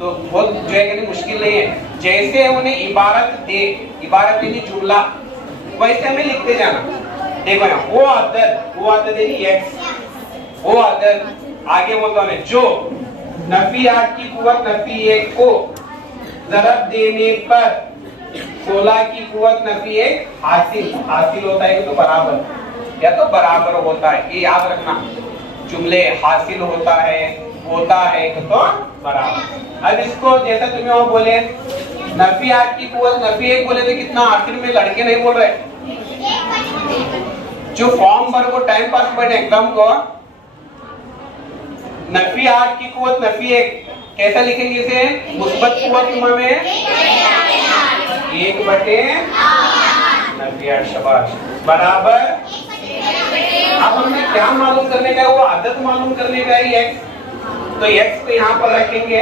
तो बहुत जो है कि मुश्किल नहीं है। जैसे उन्हें इबारत यानी जुमला वैसे हमें लिखते जाना। देखो यहाँ वो आदत है x, वो आदत आगे बोलता हूँ जो नफी 8 की कुवत नफी 1 को दरब देने पर 16 की कुवत नफी 1 हासिल होता है तो बराबर या तो बराबर होता है, ये याद रखना। जुमले हासिल होता है तो बराबर। अब इसको जैसा तुम्हें वो बोले नफी 8 की कुवत नफी 1 बोले तो कितना आखिर में लड़के नहीं बोल रहे, जो फॉर्म भर को टाइम पास बैठे एग्जाम को नफी 8 की कुवत नफी 1 कैसा लिखेंगे इसे मुस्बत कुवत में 1/नफी 8 शाबाश बराबर। अब हमें क्या मालूम करने का है, वो आदत मालूम करने का है x, तो x को यहाँ पर रखेंगे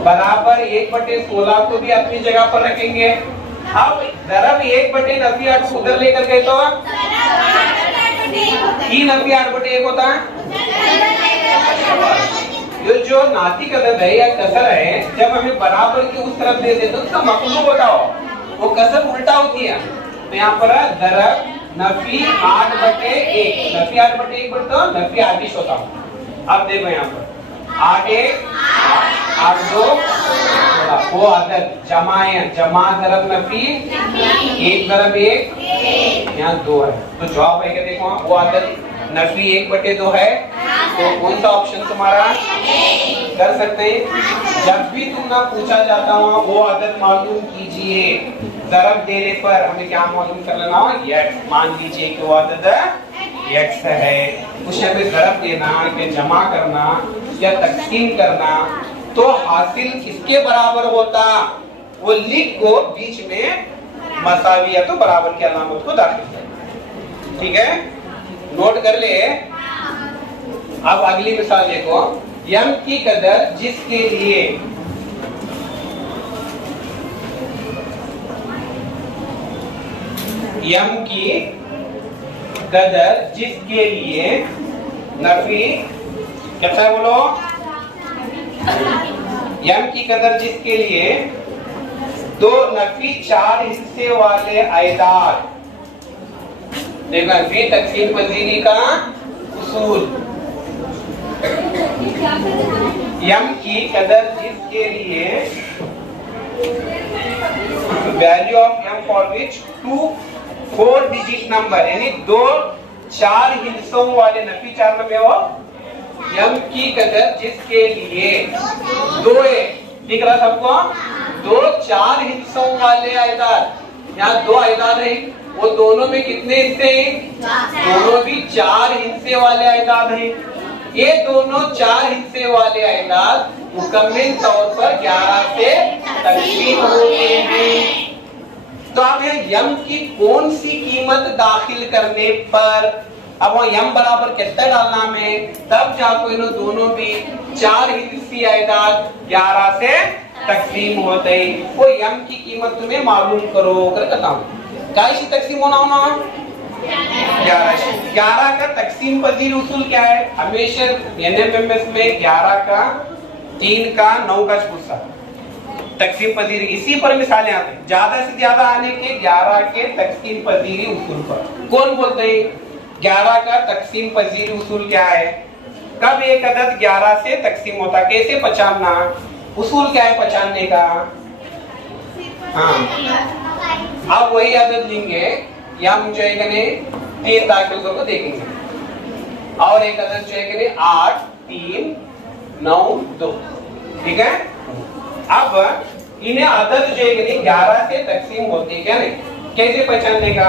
बराबर 1/16 को भी अपनी जगह पर रखेंगे। अब दरब 1/नफी 8 को उधर लेकर गए तो की नफी 8/1 होता है। ये जो नातिक अदद है या कसर है, जब हमें बराबर की उस तरफ दे देते तो उसका मकलूब बताओ, वो कसर उल्टा होती है। तो यहाँ पर दरब नफी 8/1 नफी 8/1 बढ़ता नफी 8 होता हूँ। अब देखो यहाँ पर 8 8 2 वो आदत जमा दरब नफी 1 दरब 1 यहाँ 2 है, तो जवाब है क्या देखो वो आदत नफी 1/2 है। तो कौन सा ऑप्शन तुम्हारा कर सकते हैं। जब भी तुम ना पूछा जाता हो वो आदत मालूम कीजिए, दरब देने पर हमें क्या मालूम कर लेना हो x, मान लीजिए कि वो आदत x है, उसे हमें दरब देना या जमा करना या तकसीम करना तो हासिल किसके बराबर होता, वो लिख को बीच में मसावी या तो बराबर की अलामत को दाखिल कर। ठीक है, नोट कर ले। अब अगली मिसाल देखो, यम की कदर जिसके लिए यम की कदर जिसके लिए नफी कैसा है बोलो, यम की कदर जिसके लिए दो नफी 4 हिस्से वाले आयदाद। देखो नफी तकसीम पजीरी का उसूल, यम की कदर जिसके लिए value of Yama for which 4 digit number यानी 2 4 हिस्सों वाले नफी 4 में हो यम की कदर जिसके लिए 2 है, दिख रहा सबको, 2 4 हिस्सों वाले आयदाद, यहाँ 2 आयदाद है, वो दोनों में कितने हिस्से हैं, दोनों भी 4 हिस्से वाले आयदाद हैं। ये दोनों 4 हिस्से वाले आयदाद मुकम्मल तौर पर 11 से तकसीम होते हैं। तो अब यम की कौन सी कीमत दाखिल करने पर, अब वो यम बराबर कितना डालना हमें, तब जाकर इन दोनों भी 4 हिस्से आयदाद 11 से तकसीम होते हैं। वो यम की कीमत तुम्हें मालूम करो कर कहता हूँ, क्या इसी तकसीम होना 11 का तकसीम पजीर उसूल क्या है? हमेशा एनएमएमएस में 11 का 3 का 9 का पूछता तकसीम पजीरी, इसी पर मिसालें आते हैं। ज्यादा से ज्यादा आने के 11 के तकसीम पजीरी उसूल पर कौन बोलते हैं? 11 का तकसीम पजीरी उसूल क्या है? कब एक अदद 11 से तकसीम होता, कैसे पहचानना? उसूल क्या है पहचानने का? हाँ, अब वही आदत लेंगे या हम जो है कि 3 दाखिल करके देखेंगे और एक आदत जो है कि 8 3 9 2, ठीक है। अब इन्हें आदत जो है कि 11 से तकसीम होती है क्या नहीं, कैसे पहचानने का?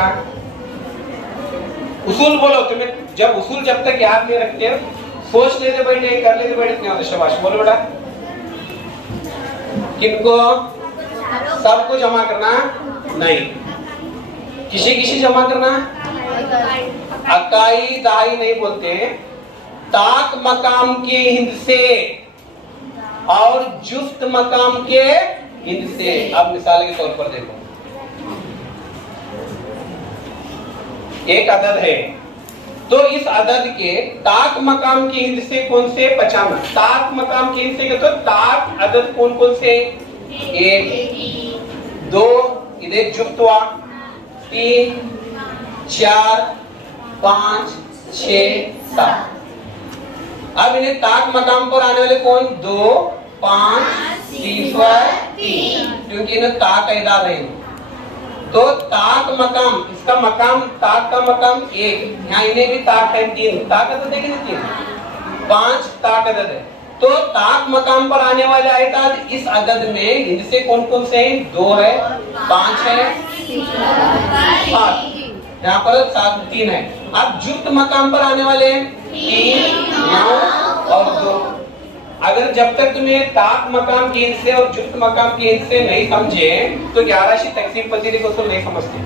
उसूल बोलो तुम्हें, जब उसूल जब तक याद नहीं रखते सोच लेते बैठे कर लेते बैठे नहीं होता। शाबाश, बोलो बेटा। किनको? सबको जमा करना नहीं, किसी किसी जमा करना। अकाई दाई नहीं बोलते, ताक मकाम के हिंद से और जुफ्त मकाम के हिंद से। अब मिसाल के तौर पर देखो, एक अदद है तो इस अदद के ताक मकाम के हिंद से कौन से पहचानना? ताक मकाम के हिंद से तो ताक अदद कौन कौन से? 1 2, इधर जुफ्त हुआ, 3 4 5 6 7। अब इन्हें ताक मकाम पर आने वाले कौन? 2 5 0 3, क्योंकि इन्हें ताक अदा नहीं। तो ताक मकाम, इसका मकाम ताक का मकाम 1, यहाँ इन्हें भी ताक है 3, ताक अदद है कि नहीं? 3 5 ताक अदद है। तो ताक मकाम पर आने वाले आयत इस अदद में इनसे कौन कौन से हैं? 2 है, 5 है, 7, यहाँ पर 7 3 है। अब जुफ्त मकाम पर आने वाले 3 9 और 2। अगर जब तक तुम्हें ताक मकाम के हिस्से और जुफ्त मकाम के हिस्से नहीं समझे तो 11 शी तकसीम पजीरी को तो नहीं समझते।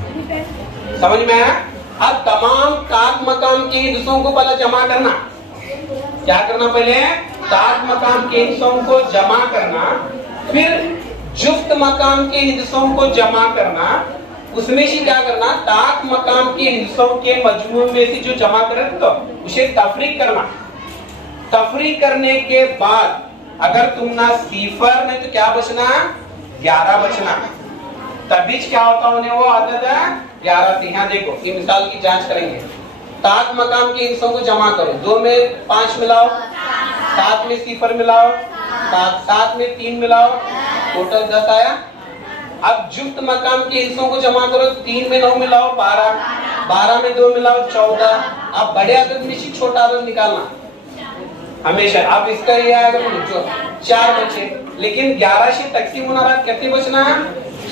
समझ में आया? अब तमाम ताक मकाम के हिस्सों को पहले जमा करना। क्या करना? पहले ताक मकाम के हिस्सों को जमा करना, फिर जुफ्त मकाम के हिस्सों को जमा करना। उसमें से क्या करना? ताक मकाम के हिस्सों के मजमू में से जो जमा करे तो उसे तफरीक करना। तफरीक करने के बाद अगर तुम ना सिफर नहीं तो क्या बचना? 11 बचना। तभी क्या होता उन्हें वो आदत है 11 से। यहाँ देखो ये मिसाल की जांच करेंगे। ताक मकाम के हिस्सों को जमा करो, 2 में 5 मिलाओ, 7 में सिफर मिलाओ, 7 में 3 मिलाओ, टोटल 10 आया। अब जुफ्त मकाम के हिस्सों को जमा करो, 3 में 9 मिलाओ 12, 12 में 2 मिलाओ 14। अब बड़े आदत में से छोटा आदत निकालना हमेशा। अब इसका ये आएगा जो 4 बचे, लेकिन 11 से तकसीम होना रहा, कितने बचना?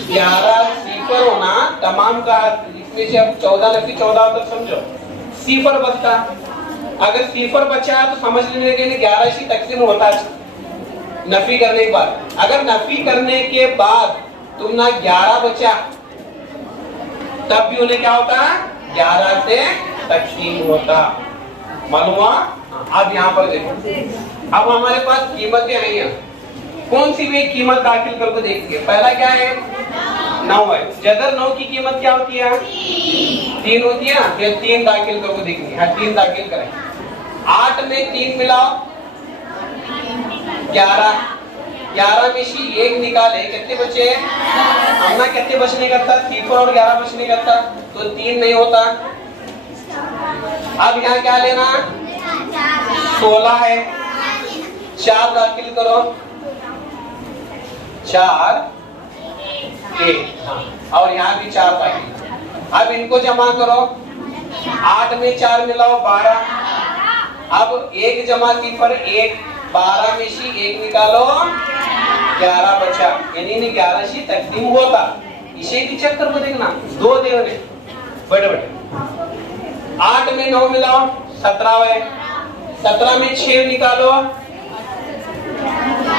11 सिफर होना तमाम का, इसमें से अब 14 नफी 14 तक समझो सिफर बचता। अगर सिफर बचा तो समझ लेने के 11 से तकसीम होता नफी करने के बाद। अगर नफी करने के बाद तुम ना 11 बचा तब भी उन्हें क्या होता? 11 से तकसीम होता। मालूम हुआ? अब यहाँ पर देखो, अब हमारे पास कीमतें आई हैं, कौन सी भी कीमत दाखिल करके देखिए। पहला क्या है? 9 है। जदर 9 की कीमत क्या होती है? 3 होती है। फिर 3 दाखिल करके देखेंगे। हाँ 3 दाखिल करें। 8 में 3 मिलाओ 11, 11 में से 1 निकाले, कितने बचे? हमने कितने बचने का था? सिफर और 11 बचने का था, तो 3 नहीं होता। अब यहाँ क्या लेना? 16 है, 4 दाखिल करो, 4 1, और यहाँ भी 4 दाखिल। अब इनको जमा करो, 8 में 4 मिलाओ 12। अब 1 जमा सिफर 1, 12 में से 1 निकालो 11 बचा, यानी 11 से तकसीम होता। इसे भी चेक करके देखना, 2 देने बड़े बड़े। 8 में 9 मिलाओ 17 है, 17 में 6 निकालो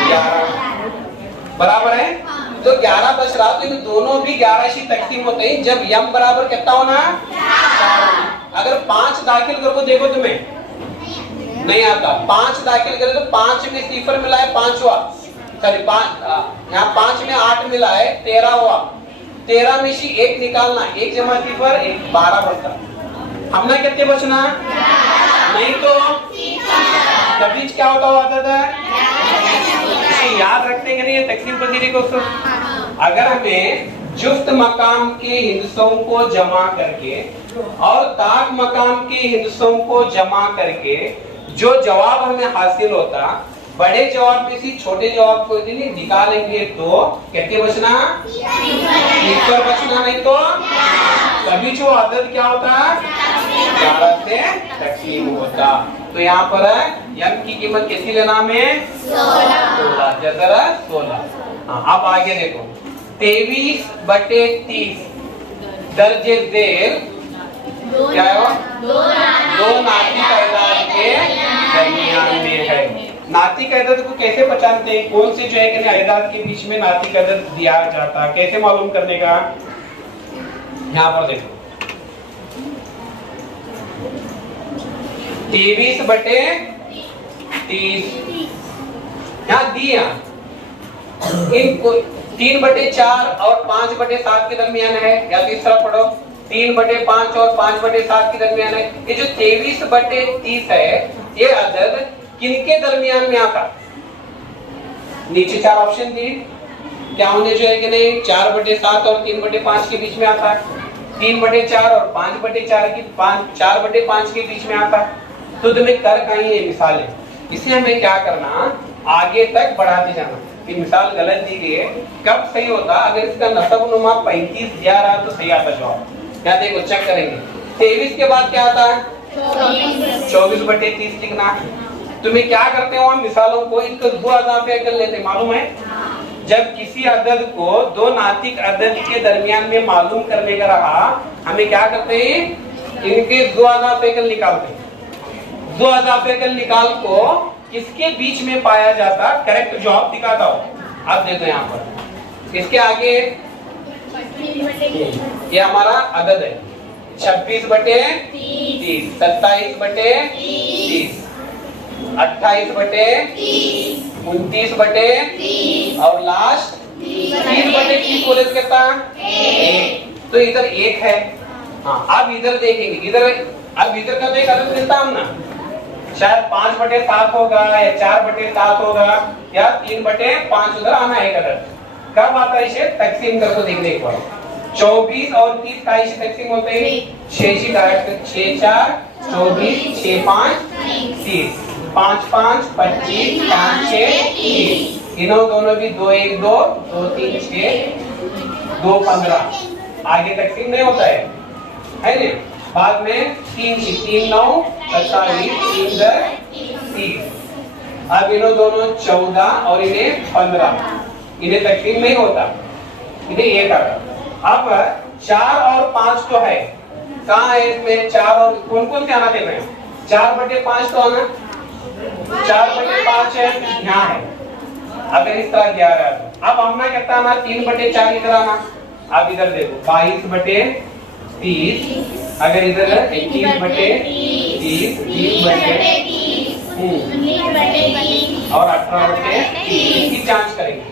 11, बराबर है। तो 11 बच रहा, तो इन दोनों भी 11 से तकसीम होते हैं जब यम बराबर कितना होना? 4। अगर 5 दाखिल करो देखो तुम्हें नहीं आता, 5 दाखिल करे तो 5 में सिफर मिला है 5 हुआ, सॉरी 5, यहाँ 5 में 8 मिला है 13 हुआ। 13 में से 1 निकालना, 1 जमा सिफर 1, 12 बचता। हमने कितने बचना नहीं तो बीच क्या होता हुआ था याद रखते कि नहीं है तकसीम पजीरी को। अगर हमें जुफ्त मकाम के हिस्सों को जमा करके और ताक मकाम के हिस्सों को जमा करके जो जवाब हमें हासिल होता बड़े जवाब में से छोटे जवाब को यदि निकालेंगे तो कितने बचना ईश्वर बचना नहीं तो कभी जो आदत क्या होता 11 से तकसीम होता। तो यहाँ पर यम की कीमत कैसी लेना हमें 16 जरा 16। हाँ अब आगे देखो 23/30 दर्जे झेल क्या है दो नातिक अदाद के दरमियान में है। नातिक अदद को कैसे पहचानते हैं कौन से जो है कि अदाद के बीच में नातिक अदद दिया जाता है कैसे मालूम करने का यहाँ पर देखो 23/30 यहाँ दिया इनको 3/4 और 5/7 के दरमियान है या तीसरा पढ़ो 3/5 और 5/7 के दरमियान है। ये जो 23/30 है ये अदद किनके दरमियान में आता नीचे 4 ऑप्शन दिए क्या उन्हें जो है कि नहीं 4/7 और 3/5 के बीच में आता है 3/4 और 5/4 की 4/5 के बीच में आता है। तो तुम्हें कर कहीं है मिसाल है इसे हमें क्या करना आगे तक बढ़ाते जाना कि मिसाल गलत दी गई है कब सही होता अगर इसका नसब नुमा 35 दिया रहा तो सही आता जवाब। क्या देखो चेक करेंगे 23 के बाद क्या आता है 24/30 लिखना। तुम्हें क्या करते हो हम मिसालों को इनको 2000 पे कर लेते मालूम है जब किसी अदद को दो नातिक अदद के दरमियान में मालूम करने का रहा हमें क्या करते हैं इनके 2000 पे कर निकालते हैं 2000 पे कर निकाल को किसके बीच में पाया जाता करेक्ट जवाब दिखाता हो। अब देखो यहाँ पर इसके आगे ये हमारा अदद है 26/30 27/30 28/30 29/30 और लास्ट 30/30 बोले तो कितना 1 तो इधर 1 है। हाँ अब इधर देखेंगे इधर अब इधर का तो एक अदद मिलता हम ना शायद 5/7 होगा या 4/7 होगा या 3/5 उधर आना है अदद कब आता है इसे तकसीम करके देखने एक बार 24 और 30 का इसे तकसीम होते हैं 6 6 4 24 6 5 30 5 5 25 5 6 30 इन्हों दोनों भी 2 1 2 2 3 6 2 15 आगे तकसीम नहीं होता है ना बाद में 3 3 9 27 3 30 अब इन्हों दोनों 14 और इन्हें 15 इन्हें तकसीम नहीं होता इन्हें ये करना। अब 4 और 5 तो है कहाँ है इसमें 4 और कौन कौन से आना देख रहे हैं 4/5 तो आना 4/5 है यहाँ है अगर इस तरह दिया रहा है अब हमने कहता आना 3/4 इधर आना। अब इधर देखो 22/30 अगर इधर 21/30 20/30 और 18/30 की जांच करेंगे।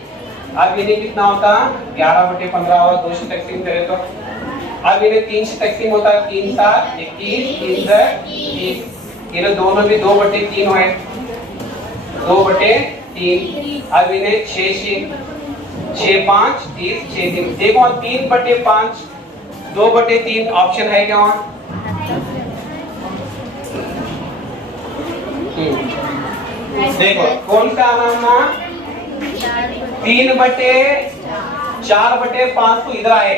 अब इन्हें कितना होता 11/15 और 2 से तकसीम करें तो अब इन्हें 3 से तकसीम होता 3 7 21 3 30 इन्हें दोनों में 2/3 हुए 2/3 अब इन्हें 6 5 30 6 3 देखो 3/5 2/3 ऑप्शन है क्या वहां देखो कौन सा आना 3/4/5 तो इधर आए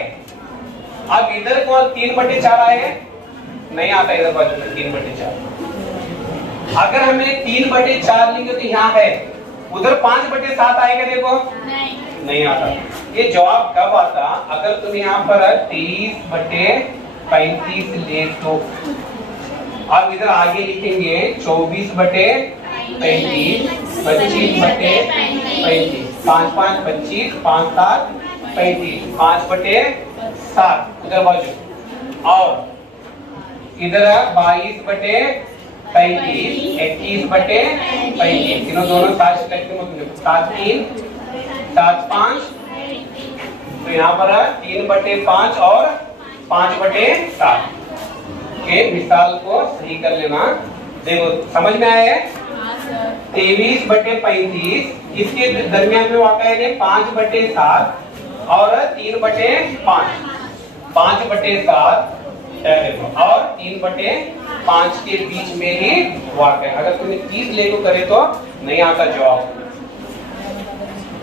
अब इधर कौन 3/4 आए नहीं आता इधर बाजू में 3/4 अगर हमें 3/4 लेंगे तो यहाँ है उधर 5/7 आएगा देखो नहीं आता। ये जवाब कब आता अगर तुम यहाँ पर 30/35 ले तो अब इधर आगे लिखेंगे 24/35 25/35 5 5 25 5 7 35 5/7 उधर बाजू और इधर 22/35 21/35 तीनों दोनों 7 7 3 7 5 तो यहाँ पर 3/5 और 5/7 ओके, मिसाल को सही कर लेना। देखो समझ में आया है? 23/35 इसके दरमियान में वाक़या है 5/7 और 3/5, 5/7 और 3/5 के बीच में ही वाक़या। अगर तुमने 30 ले को करे तो नहीं आता जवाब।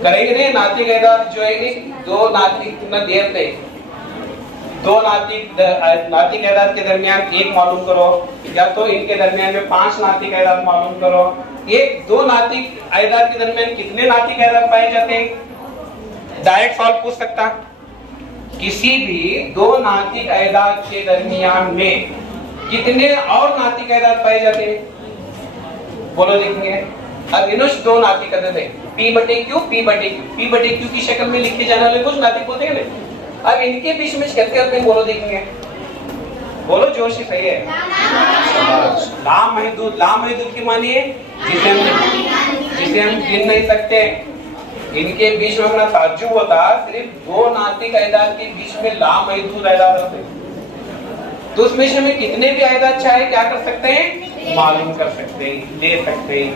करेंगे नहीं नातिक एदाद जो है दो नातिक ना देर नहीं, दो नातिक एदाद के दरमियान एक मालूम करो, या तो इनके दरमियान में 5 नातिक एदाद मालूम करो। एक दो नातिक एदाद के दरमियान कितने नातिक एदाद पाए जाते हैं? डायरेक्ट सॉल्व पूछ सकता। किसी भी दो नातिक एदाद के दरमियान में कितने और नातिक एदाद पाए जाते हैं? बोलो देखेंगे। अब इन्हों दो नातिक एदाद है P/Q, P/Q की शक्ल में लिखे जाने वाले कुछ नातिक होते हैं। अब इनके बीच में कैसे करते हैं? बोलो देखेंगे। बोलो जोर से, सही है। लामहदूद की मानिए जिसे हम गिन नहीं सकते। इनके बीच में अपना ताज्जुब होता, सिर्फ दो नातिक एदाद के बीच में लामहदूद एदाद होते हैं। तो उसमें से हमें कितने भी एदाद चाहे क्या कर सकते हैं? मालूम कर सकते हैं, ले सकते हैं।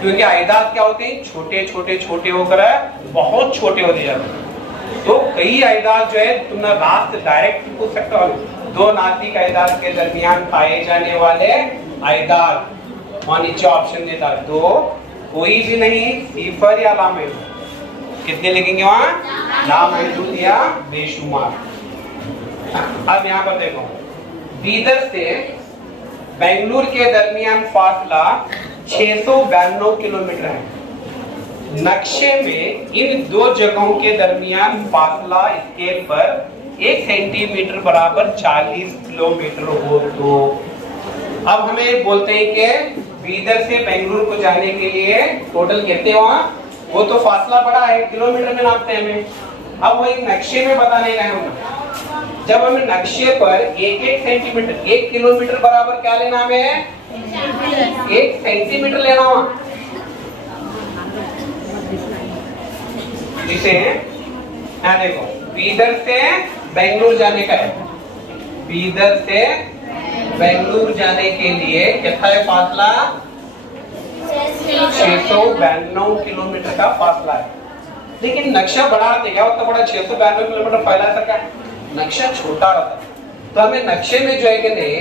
क्योंकि एदाद क्या होते हैं? छोटे छोटे छोटे होकर बहुत छोटे होते जाते हैं। तो कई एदाद जो है तुम ना रात डायरेक्ट पूछ सकते हो। दो नातिक एदाद के दरमियान पाए जाने वाले एदाद, वहां नीचे ऑप्शन देता दो, कोई भी नहीं, सिफर या लामहदूद। कितने लिखेंगे वहां? लामहदूद या बेशुमार। अब यहाँ पर देखो, बीदर से बेंगलुरु के दरमियान फासला 692 किलोमीटर है। नक्शे में इन दो जगहों के दरमियान फासला स्केल पर 1 सेंटीमीटर बराबर 40 किलोमीटर हो। तो अब हमें बोलते हैं कि बीदर से बेंगलुरु को जाने के लिए टोटल कितने वहां, वो तो फासला बड़ा है, किलोमीटर में नापते हैं हमें। अब वो एक नक्शे में बताने का है। जब हमें नक्शे पर 1 सेंटीमीटर, 1 किलोमीटर बराबर क्या लेना हमें? 1 सेंटीमीटर लेना हुआ। जिसे यहाँ देखो, बीदर से बेंगलुरु जाने का है। बीदर से बेंगलुरु जाने के लिए कितना है फासला? 692 किलोमीटर का फासला है। लेकिन नक्शा बड़ा रहता है, क्या उतना बड़ा 692 किलोमीटर फैला सका? नक्शा छोटा रहता। तो हमें नक्शे में जो है कि नहीं,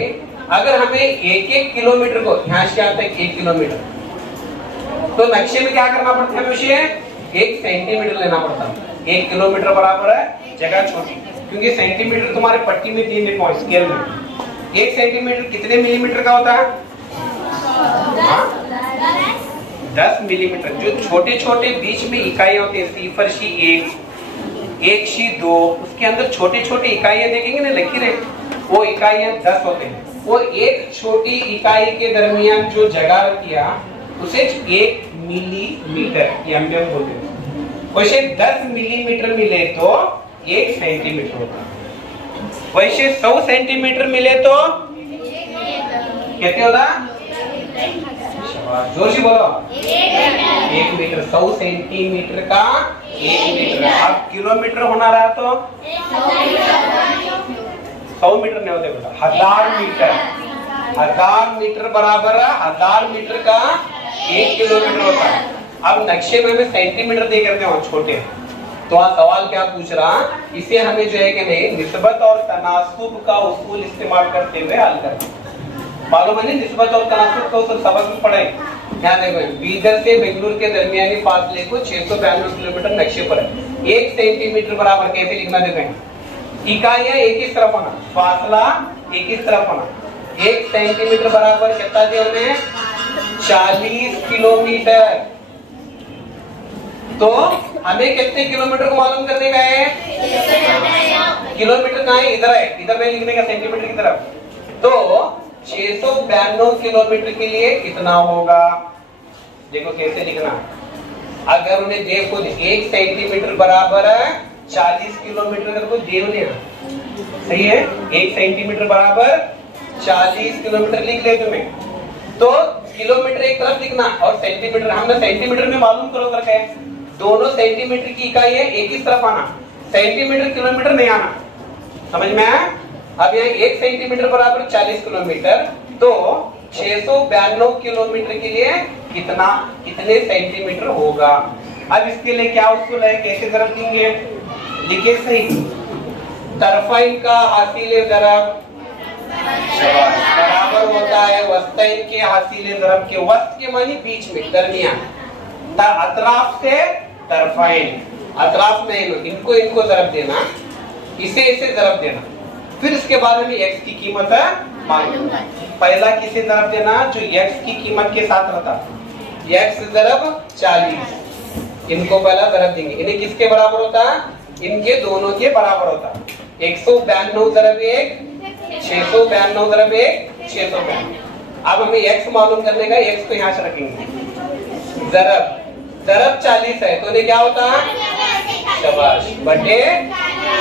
अगर हमें 1-1 किलोमीटर को यहाँ से आता है 1 किलोमीटर, तो नक्शे में क्या करना पड़ता है? हमें 1 सेंटीमीटर लेना पड़ता है। 1 किलोमीटर बराबर है जगह छोटी, क्योंकि सेंटीमीटर तुम्हारे पट्टी में 3 लिखो स्केल में। 1 सेंटीमीटर कितने मिलीमीटर का होता है? 10 मिलीमीटर। जो छोटे छोटे बीच में इकाई होती है, सिफर शी 1 शी 2, उसके अंदर छोटे छोटे इकाइयां देखेंगे ना लकीर है, वो इकाइयां 10 होते हैं। वो एक छोटी इकाई के दरमियान जो जगह रहती है उसे 1 मिलीमीटर बोलते हैं। वैसे 10 मिलीमीटर मिले तो 1 सेंटीमीटर होता है। वैसे 100 सेंटीमीटर मिले तो कितने होता? जोर से बोलो। 1 मीटर। 100 सेंटीमीटर का 1 मीटर। अब किलोमीटर होना रहा तो 100 मीटर नहीं होते बेटा, 1000 मीटर। 1000 मीटर बराबर 1000 मीटर का 1 किलोमीटर होता है। अब नक्शे में हमें सेंटीमीटर दे करते हैं छोटे, तो वहाँ सवाल क्या पूछ रहा, इसे हमें जो है कि नहीं निस्बत और तनासुब का उसूल इस्तेमाल करते हुए हल करना। मालूम है निस्बत और तनासुब का उसूल सबक में पढ़े। यहाँ देखो, बीदर से बेंगलुरु के दरमियानी फासले को 692 किलोमीटर नक्शे पर है। 1 सेंटीमीटर बराबर कैसे लिखना देते हैं? इकाइयां एक ही तरफ होना, फासला एक ही तरफ होना। 1 सेंटीमीटर बराबर कितना दिया उन्हें? 40 किलोमीटर। तो हमें कितने किलोमीटर को मालूम करने का है? किलोमीटर कहाँ है? इधर है, इधर नहीं लिखने का, सेंटीमीटर की तरफ। तो 692 किलोमीटर के लिए कितना होगा? देखो कैसे लिखना। अगर उन्हें देखो 1 सेंटीमीटर बराबर है 40 किलोमीटर का, कोई देव नहीं है, सही है। 1 सेंटीमीटर बराबर 40 किलोमीटर लिख ले तुम्हें। तो किलोमीटर एक तरफ लिखना और सेंटीमीटर हमने सेंटीमीटर में मालूम करो करके, दोनों सेंटीमीटर की इकाई है एक ही तरफ आना, सेंटीमीटर किलोमीटर नहीं आना। समझ में आया? अब यहाँ 1 सेंटीमीटर बराबर 40 किलोमीटर, तो 692 किलोमीटर के लिए कितने सेंटीमीटर होगा। अब इसके लिए क्या उसूल है, कैसे ज़रब देंगे, लिखिए सही। तरफ़ाइन का हासिल ज़रब बराबर होता है वस्तैन के हासिल ज़रब के। वस्त के मानी बीच में, दरमियान। अतराफ से तरफ़ाइन, अतराफ में इनको ज़रब देना, इसे ज़रब देना। फिर इसके बाद हमें x की कीमत है मालूम। पहला किसे ज़रब देना, जो x की कीमत के साथ रहता, x ज़रब 40, इनको पहला ज़रब देंगे। इन्हें किसके बराबर होता है, इनके दोनों के बराबर होता। 192 ज़रब 1 692 ज़रब 1 692। अब हमें x मालूम करने का, x को यहाँ से रखेंगे। ज़रब 40 है, तो इन्हें क्या होता है, शाबाश, बटे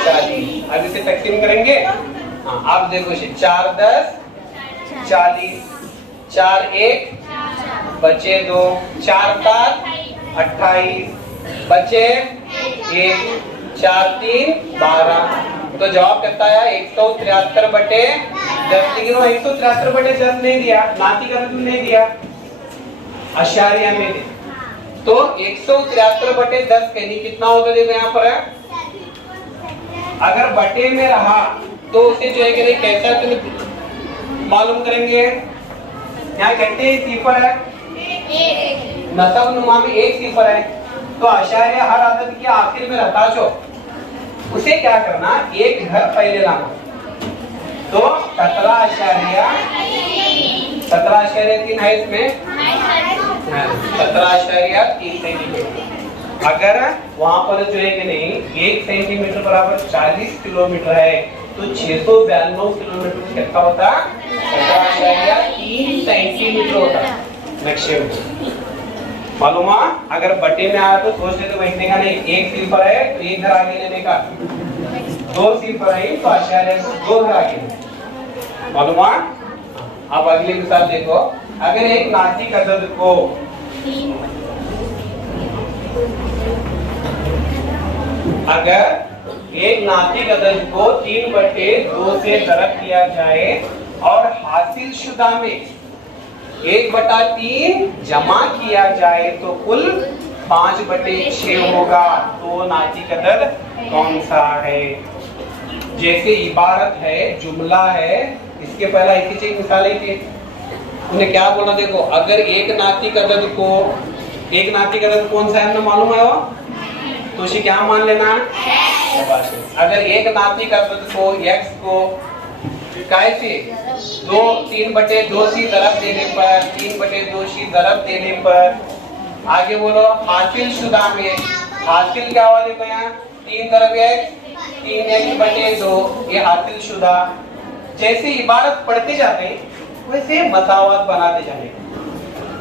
40। अब इसे तकसीम करेंगे। हाँ, आप देखो, 4 10 40, 4 1 बचे 2, 4 7 28 बचे 1, 4 3 12। तो जवाब कहता है 173 बटे 10। लेकिन वो 173 बटे 10 नहीं दिया, नाती का नहीं दिया, अशारिया में दे। तो 173 बटे 10 कहनी कितना होगा, देखो यहाँ पर है। अगर बटे में रहा तो उसे जो है कि नहीं कैसा तो मालूम करेंगे। यहाँ कहते हैं सिफर है, नसब नुमा में एक सिफर है, तो अशारिया हर आदत के आखिर में रहता जो, उसे क्या करना, एक घर पहले लाना। तो 17.3 है इसमें, 17.3 सेंटीमीटर। अगर वहां पर जो है कि नहीं 1 सेंटीमीटर बराबर 40 किलोमीटर है, तो 692 किलोमीटर कितना होता, 17.3 सेंटीमीटर होता है नक्शे में। मालूम है, अगर बटे में आया तो सोच लेते बैठने का नहीं, एक सिफर है तो एक घर आगे लेने का, 2 सिफर है तो आशार्य को 2 घर आगे। मालूम है। अब अगली मिसाल देखो, अगर एक नासिक अदद को को 3/2 से ज़रब किया जाए और हासिल शुदा में 1/3 जमा किया जाए तो कुल 5/6 होगा। तो नासिक अदद कौन सा है। जैसे इबारत है, जुमला है, इसके पहला इसी चीज मिसाल ही थी। उन्हें क्या बोला, देखो अगर एक नातिक अदद कौन सा है ना मालूम है वो, तो उसे क्या मान लेना, अगर एक नातिक अदद को x को कैसे 3/2 सी ज़रब देने पर, 3/2 सी ज़रब देने पर, आगे बोलो हासिल शुदा में, हासिल क्या हुआ देखो यहाँ 3 × x 3x/2, ये हासिल शुदा। जैसे इबारत पढ़ते जाते हैं वैसे मसावत बनाते जाने।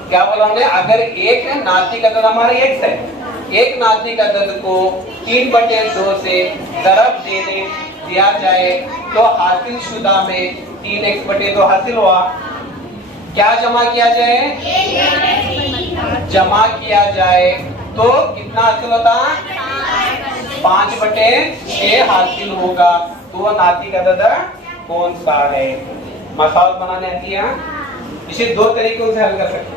क्या बोला हमने, अगर एक नातिक अदद हमारे x है, एक नातिक अदद को 3/2 से ज़रब दिया जाए तो हासिल शुदा में 3x/2 हासिल हुआ। क्या जमा किया जाए, जमा किया जाए तो कितना हासिल होता, 5/6 हासिल होगा। तो नातिक अदद कौन सा है। मसावत बनाने आती है। इसे 2 तरीकों से हल कर सकते हैं,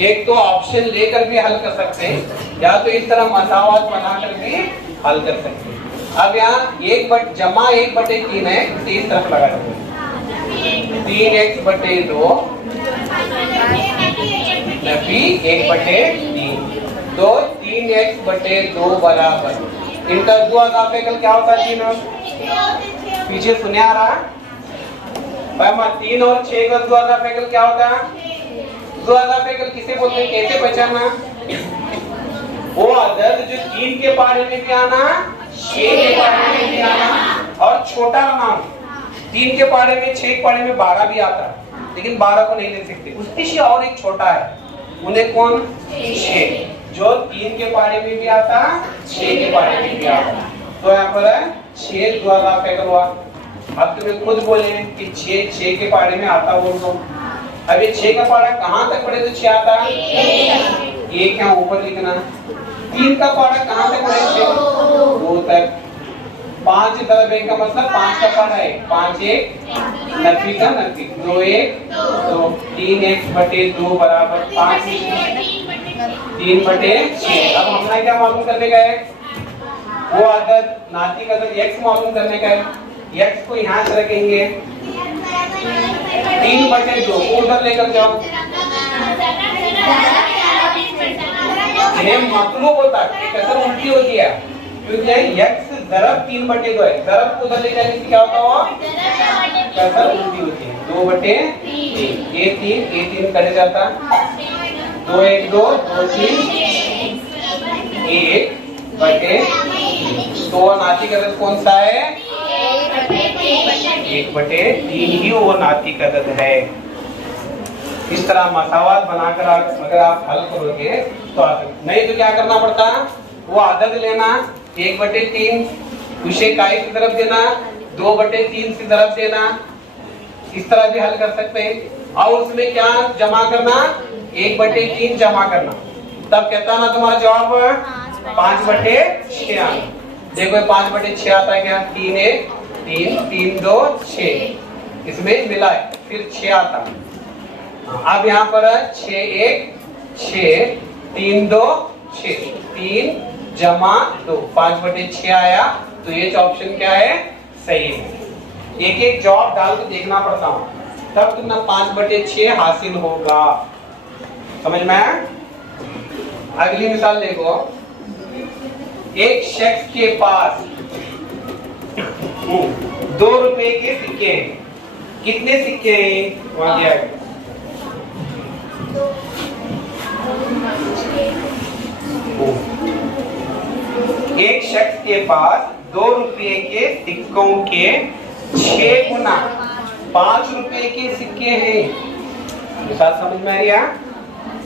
एक तो ऑप्शन लेकर भी हल कर सकते हैं, या तो इस तरह मसावत बनाकर भी हल कर सकते हैं। अब यहाँ जमा 1/3 है, इसे इस तरफ लगा देते हैं, 3x/2 नफी 1/3, तो 3x/2 बराबर, इनका 2 अगाफे क्या होता है, 3 पीछे सुने आ रहा है 3 और 6 का 2 अगाफे क्या होता है, 2 अगाफे किसे बोलते हैं, कैसे पहचानना, वो अदद जो 3 के पारे में भी आना, 6 के पारे में भी आना, और छोटा नाम 3 के पारे में 6 के पारे में 12 भी आता है, लेकिन 12 को नहीं ले सकते, उसके से और एक छोटा है, उन्हें कौन, 6, जो 3 के पारे में भी आता, 6 के पारे में भी आता। तो यहाँ पर है 6 2 अगाफे हुआ। अब तुम्हें खुद बोले कि 6 के पारे में आता बोल दो। अब ये 6 का पारा कहाँ तक पढ़े तो 6 आता, एक यहाँ ऊपर लिखना। 3 का पारा कहाँ तक पढ़े, 2 तक। 5 तरफ एक का मतलब 5 का पढ़ा है, 5 एक नफी का नफी, 2 एक 2, 3x बटे 2 बराबर 5, 3 बटे 6। अब हमने क्या मालूम करने का है, वो अदद नाती अदद x मालूम करने का है। x को यहाँ से रखेंगे, 3 बटे 2 को उधर लेकर जाओ, इन्हें मतलूब होता है, कसर उल्टी होती है क्योंकि x ज़रब 3 बटे 2 है, ज़रब को उधर ले जाने से क्या होता है, कसर उल्टी होती है। 2 बटे 3, ये 3 कट जाता, 2 एक 2, 2 3, 1 बटे 3। तो नाती अदद कौन सा है, 1 बटे 3 ही वो नाती अदद है। इस तरह मसावात बनाकर अगर आप हल करोगे तो नहीं तो क्या करना पड़ता, वो अदद लेना 1 बटे 3, उसे काई की तरफ देना, 2 बटे 3 से तरफ देना, इस तरह भी हल कर सकते हैं। और उसमें क्या जमा करना, 1 बटे 3 जमा करना, तब कहता ना तुम्हारा जवाब 5 बटे 6 आना। देखो 5 बटे 6 आता है क्या, 3 1 3, 3 2 6, इसमें मिला है फिर 6 आता। अब यहाँ पर 6 1 6, 3 2 6, 3 जमा 2, 5 बटे 6 आया। तो ये ऑप्शन क्या है, सही है। एक एक जवाब डाल के देखना पड़ता हूँ, तब तुमने 5 बटे 6 हासिल होगा। समझ में आया? अगली मिसाल देखो, एक शख्स के पास 2 रुपए के सिक्के हैं। कितने सिक्के हैं, वहां दिया है, एक शख्स के पास 2 रुपए के सिक्कों के 6 गुना 5 रुपए के सिक्के हैं। मिसाल समझ में आ रही है?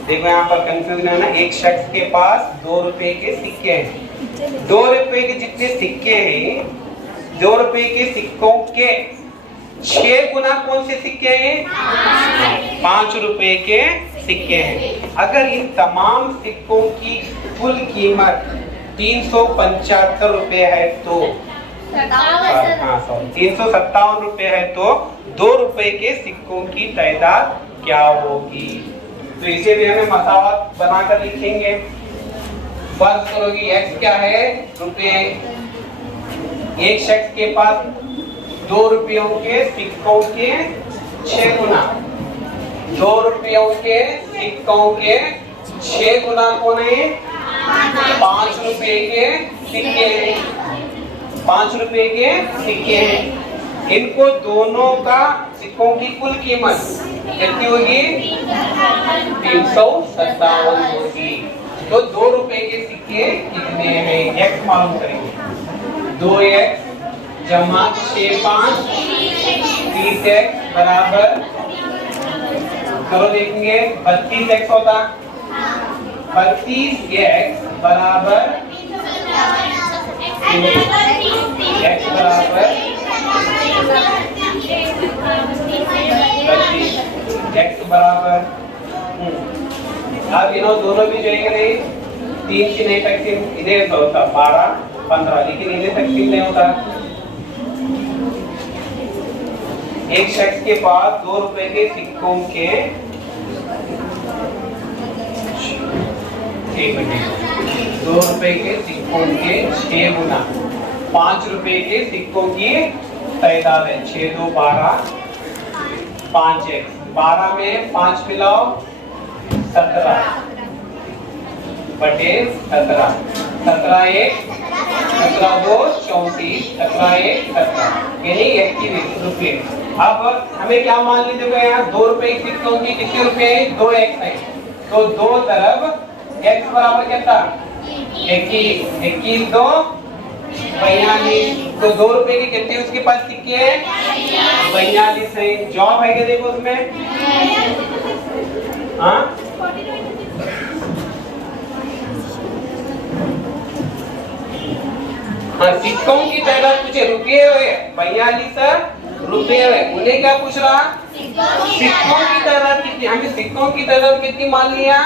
देखो यहाँ पर कंफ्यूजन है ना, एक शख्स के पास 2 रुपए के सिक्के हैं, 2 रुपए के जितने सिक्के हैं, 2 रुपए के सिक्कों के 6 गुना कौन से सिक्के हैं, 5 रुपए के सिक्के हैं। अगर इन तमाम सिक्कों की कुल कीमत 375 रुपए है तो 357 रुपए है तो 2 रुपए के सिक्कों की तादाद क्या होगी। तो इसे भी हमें मसावत बनाकर लिखेंगे। फर्ज करो कि x क्या है, रुपए। एक शख्स के पास 2 रुपयों के सिक्कों के 6 गुना, 2 रुपयों के सिक्कों के 6 गुना कौन है, 5 रुपए के सिक्के हैं, 5 रुपए के सिक्के हैं। इनको दोनों का सिक्कों की कुल कीमत कितनी होगी, 357 होगी। तो 2 रुपए के सिक्के कितने हैं, x मालूम करेंगे। 2x जमा 6 5 30x बराबर, करो देखेंगे 32x होता, 32x बराबर x बराबर 32, x बराबर अब दोनों भी जाएंगे नहीं, 3 की नहीं तकसीम इधर तो होता 12 15, लेकिन इधर तकसीम नहीं होता। एक शख्स के पास 2 रुपए के सिक्कों के 2 रुपए के सिक्कों के 6 गुना 5 रुपए के सिक्कों की तादाद है 6 2 12, 5x, 12 में 5 मिलाओ 17 बटे 17, 17 1 17 2 34, 17 1 17, यानी 21 रुपए। अब हमें क्या मान लीजिएगा, यहाँ 2 रुपए के सिक्कों की कितने रुपए है, 2x है, तो 2 तरफ x बराबर कितना, 21, 21 2 42, तो 2 रुपए के कितने उसके पास सिक्के हैं, 42 है। जॉब है क्या, देखो उसमें हाँ सिक्कों की तादाद पूछे, रुपये हुए 42 रुपये हुए, उन्हें क्या पूछ रहा, सिक्कों की तादाद कितनी, हमें सिक्कों की तादाद कितनी मान लिया,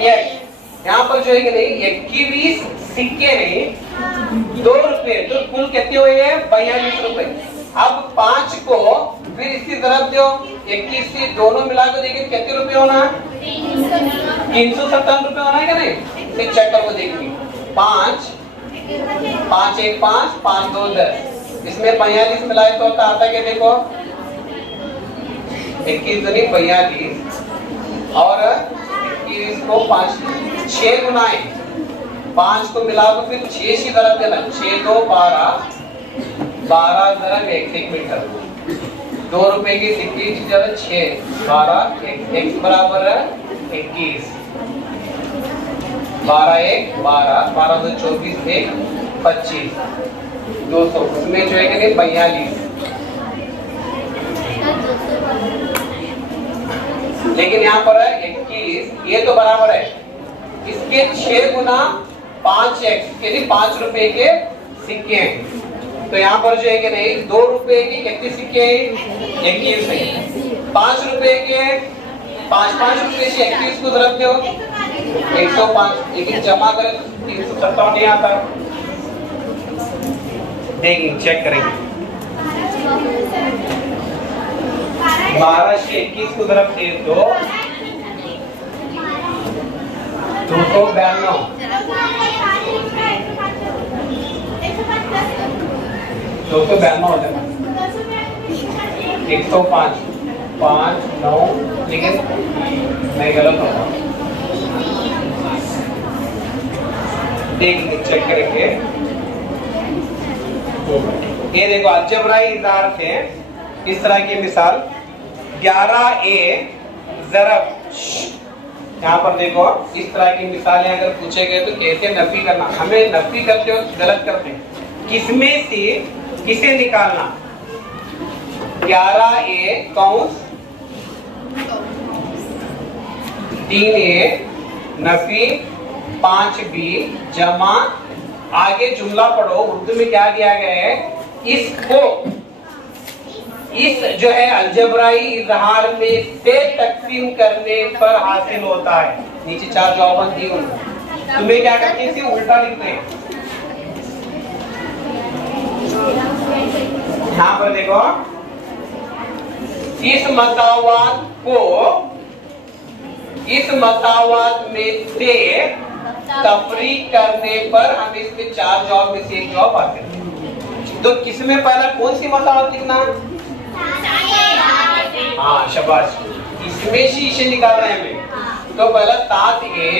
यहाँ पर जो है कि नहीं 21 सिक्के हैं, ₹2, तो कुल कितने हुए हैं? ₹42। अब 5 को फिर इसकी तरफ दो, 21 से दोनों मिला के देखिए कितने रुपए होना है? 357 रुपए होना है क्या नहीं? फिर चेक करो देखिए, 5 5 1 5 5 2 10, इसमें 42 मिलाए तो आता क्या? देखो 21 दूनी 42 और 21 को 5 6 गुनाए 5 को मिला तो फिर 6 की तरफ देना, 6 2 12 12 दरम 1 मीटर, ₹2 की सिक्के की जगह 6 12 1 बराबर है 21, 12 1 12 12 2 24 1 25 200, उसमें जो है कि 42, लेकिन यहाँ पर है 21, ये तो बराबर है इसके 6 गुना 5x यानी ₹5 के सिक्के हैं। तो यहाँ पर जो है कि नहीं ₹2 के कितने सिक्के हैं? 21 है। ₹5 के 5 रुपए से 21 को रख दो 105, लेकिन जमा करें तो 357 नहीं आता। देखिए चेक करेंगे, 12 से 21 को तरफ दे दो 292, 292 हो जाएगा, 105 5 9, लेकिन मैं गलत होगा। देखिए चेक करेंगे, ये देखो अलजेब्राई इज़हार थे इस तरह की मिसाल 11a ज़रब, यहाँ पर देखो इस तरह की मिसालें अगर पूछे गए तो कैसे नफी करना, हमें नफी करते हो गलत करते हैं, किसमें से किसे निकालना। 11a कौंस 3a नफी 5b जमा, आगे जुमला पढ़ो, उर्दू में क्या दिया गया है, इसको इस जो है अलजेब्राई इज़हार में से तकसीम करने पर हासिल होता है। नीचे 4 जवाब दी उन्होंने, तुम्हें क्या करते हैं, इसे उल्टा लिखते हैं। यहाँ पर देखो इस मसावात में से तफरीक करने पर हम इसमें 4 जवाब में से 1 जवाब आते हैं। तो किसमें पहला कौन सी मसावत लिखना? हाँ शाबाश, इसमें से इसे निकाल रहे हैं हमें। तो पहला 7a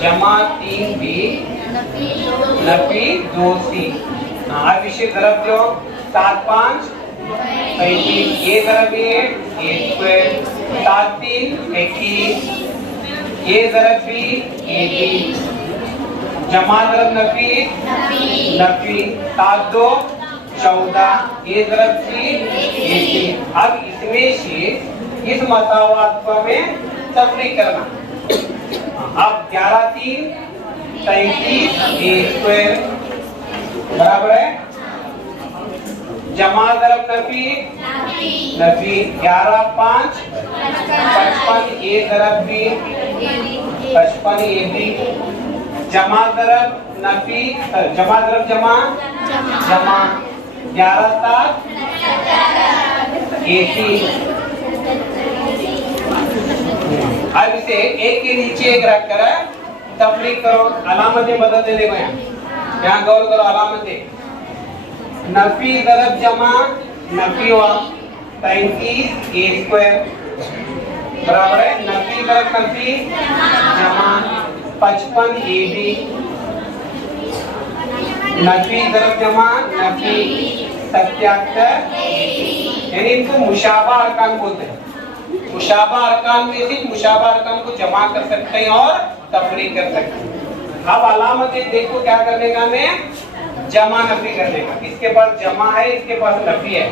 जमा 3b नफी 2c। अब इसे ज़रब दो 7 5 35, ये ज़रब a स्क्वायर 7 3 21, ये ज़रब b ab जमा ज़रब नफी 7 2 14, ये ज़रब c ac। अब इसमें से इस मसावात को हमें तफरीक करना। अब 11 3 37 a स्क्वायर बराबर है जमा ज़रब नफी 11 5 55, ये ज़रब b 55 ab जमा ज़रब नफी जमा 11 7 AC। अब इसे एक के नीचे एक रख कर तफरीक करो, अलामतें बदल दे देखो, यहाँ गौर करो, अलामतें नफी ज़रब जमा नफी हुआ 35 a स्क्वायर बराबर है नफी ज़रब नफी जमा 55 ab नफी ज़रब जमा नफी 77, यानी इनको मुशाबा अरकान बोलते हैं। मुशाबा अरकान में से मुशाबा अरकान को जमा कर सकते हैं और तफरीक कर सकते हैं। अब अलामतें देखो क्या करने का, हमें जमा नफी करने का। इसके पास जमा है, इसके पास नफी है,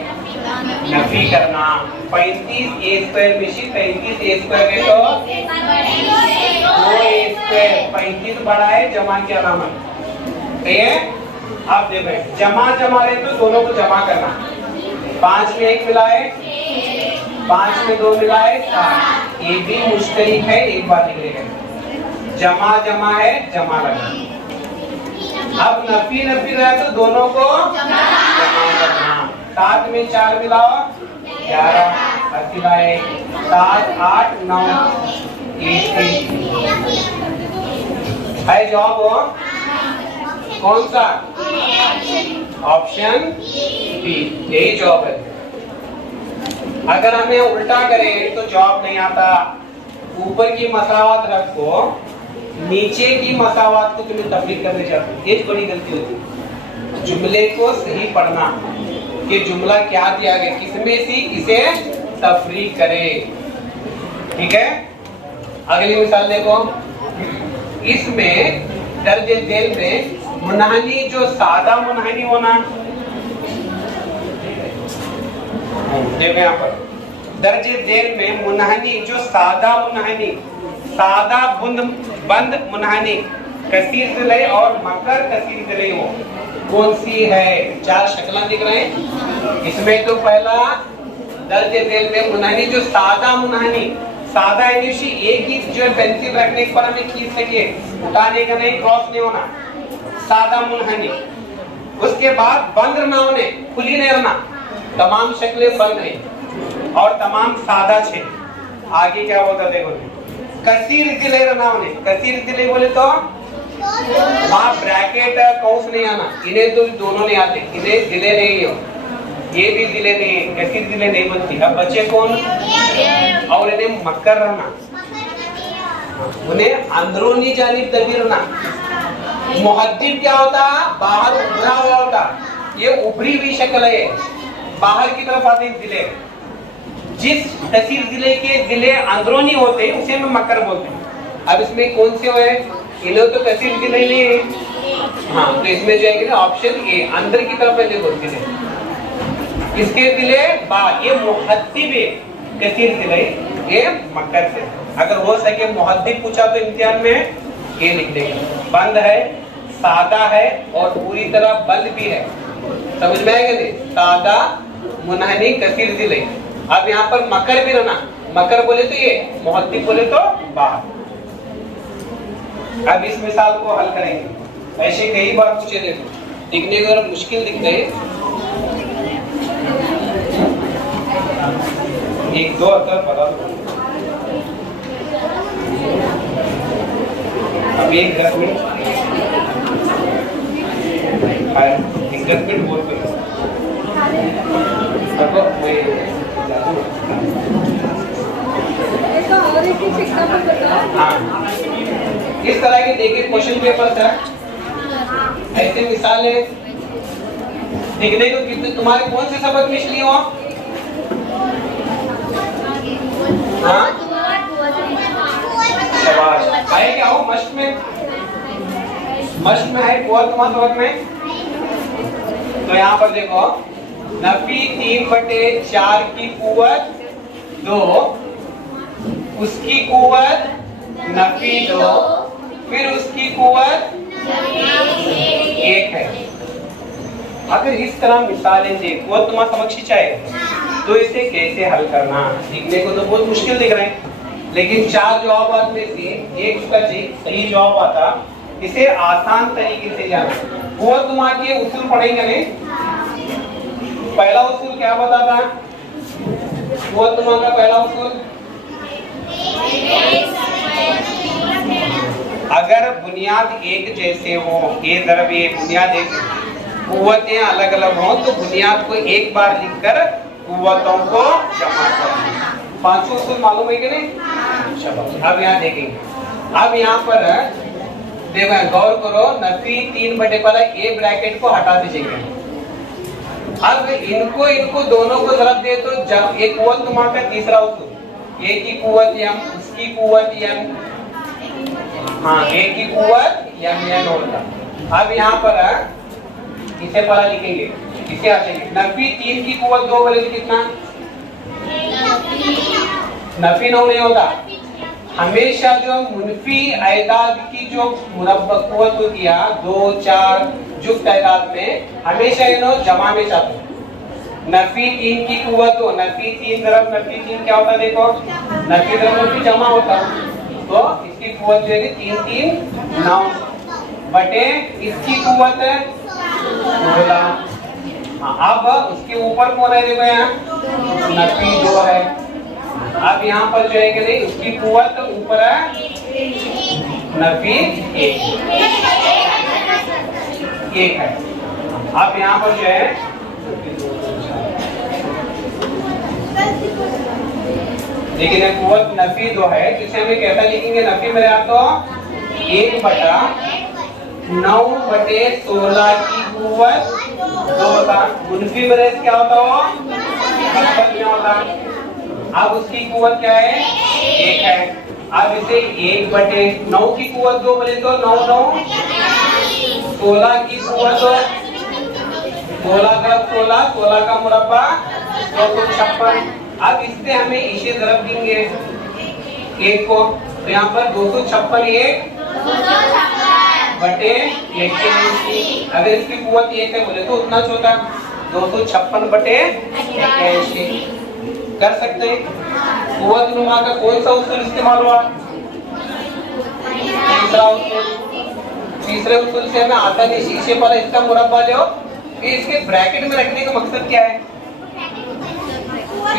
नफी करना 35 a स्क्वायर में से 33 a स्क्वायर है तो 2 a स्क्वायर, 35 बड़ा है जमा की अलामत, ठीक है। अब देखो जमा रहे तो दोनों को जमा करना, 5 में 1 मिलाए 5 में 2 मिलाए 7, ये भी मुश्तरिक है, एक बार लिख लेंगे। जमा जमा है, जमा लगा। अब नफी नफी रहा तो दोनों को जमा करना। 7 में 4 मिलाओ 11, 7 8 9 है जवाब हो कौन सा? ऑप्शन बी, यही जवाब है। अगर हमें उल्टा करें तो जवाब नहीं आता। ऊपर की मसावत रखो, नीचे की मसावत को तुम्हें तफरीक करने जाते हो, ये बड़ी गलती होती है। जुमले को सही पढ़ना कि जुमला क्या दिया गया, किसमें से किसे तफरीक करे। ठीक है, अगली मिसाल देखो। इसमें दर्जे झेल में मुनहनी जो सादा मुनहनी होना, देखो यहाँ पर दर्जे झेल में मुनहनी जो सादा मुनहनी, सादा बंद मुनहनी कसीर दिले और मकर कसीर दिले हो, कौन सी है? 4 शक्लें दिख रहे हैं। इसमें तो पहला दर्जे झेल में मुनहनी जो सादा मुनहनी, सादा यानी एक ही जो पेंसिल रखने पर हमें खींच सके, उठाने का नहीं, क्रॉस नहीं होना, सादा मुनहनी। उसके बाद बंद ना होने, खुली नहीं रहना, तमाम शक्लें बंद नहीं और तमाम सादा छे। आगे क्या होता देखो, कसीर दिले रहना होने। कसीर दिले बोले तो वहाँ ब्रैकेट कौस नहीं आना, इन्हें तो दोनों नहीं आते, इन्हें दिले नहीं हो, ये भी दिले नहीं है, कसीर दिले नहीं बनती। अब बच्चे कौन? और इन्हें मकर रहना, उन्हें अंदरूनी जानिब दबी रहना। मुहद्दिब क्या होता? बाहर उभरा हुआ होता, ये उभरी हुई शक्ल है, बाहर की तरफ आते हैं दिले। जिस कसीर दिले के दिले अंदरूनी होते हैं उसे हम मकर बोलते हैं। अब इसमें कौन से हुए? इन्हें तो कसीर दिले नहीं है, हाँ, तो इसमें जाएंगे ना ऑप्शन ए, अंदर की तरफ है देखो दिले, इसके दिले बा, ये मुहद्दिब है, कसीर दिले ये मकर से। अगर हो सके मुहद्दिब पूछा तो इम्तिहान में ये लिख देंगे, बंद है, सादा है और पूरी तरह बंद भी है। समझ में आएगा नहीं? सादा मुनहनी कसीर दिले। अब यहाँ पर मकर भी रहना, मकर बोले तो ये, मुहद्दिब बोले तो बाहर। अब इस मिसाल को हल करेंगे। ऐसे कई बार पूछे देखो, दिखने को मुश्किल दिखते हैं, 1 2 अतर पता दो। अब एक 10 मिनट 10 मिनट बोल पे हाँ, इस तरह के देखिए क्वेश्चन पेपर था, ऐसे मिसाल है। दिखने को कितने तुम्हारे कौन से सबक में लिए हो? हाँ, शाबाश। आए क्या हो मश्क में? मश्क में है कुव्वत तुम्हारे सबक में? तो यहाँ पर देखो, नफी 3/4 की कुव्वत 2, उसकी कुव्वत नफी 2, फिर उसकी कुव्वत 1 है। अगर इस तरह मिसालें देखो तुम्हारे समक्ष चाहे तो इसे कैसे हल करना? दिखने को तो बहुत मुश्किल दिख रहे हैं, लेकिन 4 जवाब में से एक उसका सही जवाब आता, इसे आसान तरीके से जाना। वो तुम्हारे उसूल पढ़ेंगे नहीं। पहला उसूल क्या बताता? वो तुम्हारा पहला उसूल, अगर बुनियाद एक जैसे हो, ये दरब ये बुनियाद एक, कुव्वतें अलग अलग हो तो बुनियाद को एक बार लिखकर कुव्वतों को जमा करना। 5 उसूल मालूम है कि नहीं? चलो अब यहाँ देखेंगे। अब यहाँ पर देखो, गौर करो, नफी 3/1 ए ब्रैकेट को हटा दीजिएगा। अब इनको दोनों को ज़रब दे तो जब एक कुव्वत तुम्हारा तीसरा उसूल, ए की कुव्वत m, उसकी कुव्वत m, हाँ, ए की कुव्वत m होगा। अब यहाँ पर इसे पहला लिखेंगे, इसे आ जाएंगे। नफी 3 की कुव्वत 2 बोले तो कितना? नफी 9 नहीं होता। हमेशा जो मुनफी आयदाद की जो मुरब्बा कुव्वत होती है 2 4 जुफ्त आयदाद में, हमेशा इन्हों जमा में जाते हैं। नफी 3 की कुव्वत हो, नफी 3 दरब नफी 3 क्या होता है देखो, नफी दरब नफी जमा होता, तो इसकी कुव्वत जो है 3 3 9 बटे इसकी कुव्वत है 16। अब उसके ऊपर कौन है देखो यहाँ नफी 2 है। अब यहाँ पर जो है कि नहीं उसकी कुव्वत ऊपर है नफी 1 है। अब यहाँ पर जो है लेकिन कुव्वत नफी 2 है, जिसे हमें कैसा लिखेंगे नफी मेरे यहाँ तो 1 बटा 9 बटे 16 की कुव्वत 2 होता। मुनफी मेरे क्या होता हो में होता। अब उसकी कुव्वत क्या है 1 है। अब इसे 1 बटे 9 की कुव्वत 2 बोले तो 9 9 16 की कुव्वत 16 का 16 का मुरब्बा 256। अब इससे हमें इसे ज़रब देंगे 1 को, तो यहाँ पर 256 1 बटे 81। अगर इसकी कुव्वत 1 है बोले तो उतना छोटा 256 बटे 81 कर सकते हैं। कुव्वत नुमा का कौन सा उसूल इस्तेमाल हुआ, तीसरा उसूल। तीसरे उसूल से हमें आसानी से इसे पर इसका मुरब्बा लो, इसके ब्रैकेट में रखने का मकसद क्या है,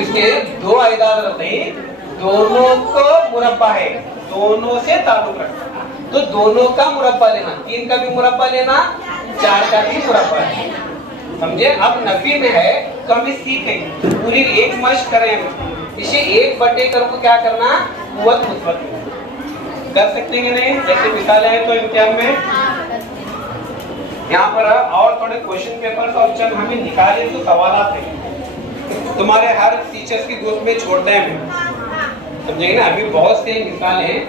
इसके 2 आयदाद रहते हैं, दोनों को मुरब्बा है, दोनों से ताल्लुक रखना, तो दोनों का मुरब्बा लेना, 3 का भी मुरब्बा लेना, 4 का भी मुरब्बा लेना, समझे। अब नफी में है तो हम सीखेंगे पूरी एक मश्क करें, इसे 1 बटे कर को क्या करना कुव्वत मुस्बत कर सकते हैं नहीं, जैसे मिसालें हैं तो इम्तिहान में यहाँ पर और थोड़े क्वेश्चन पेपर ऑप्शन हमें निकाले तो सवाल थे तुम्हारे हर टीचर्स की ग्रुप में छोड़ते हैं, समझेंगे ना। अभी बहुत से मिसाल हैं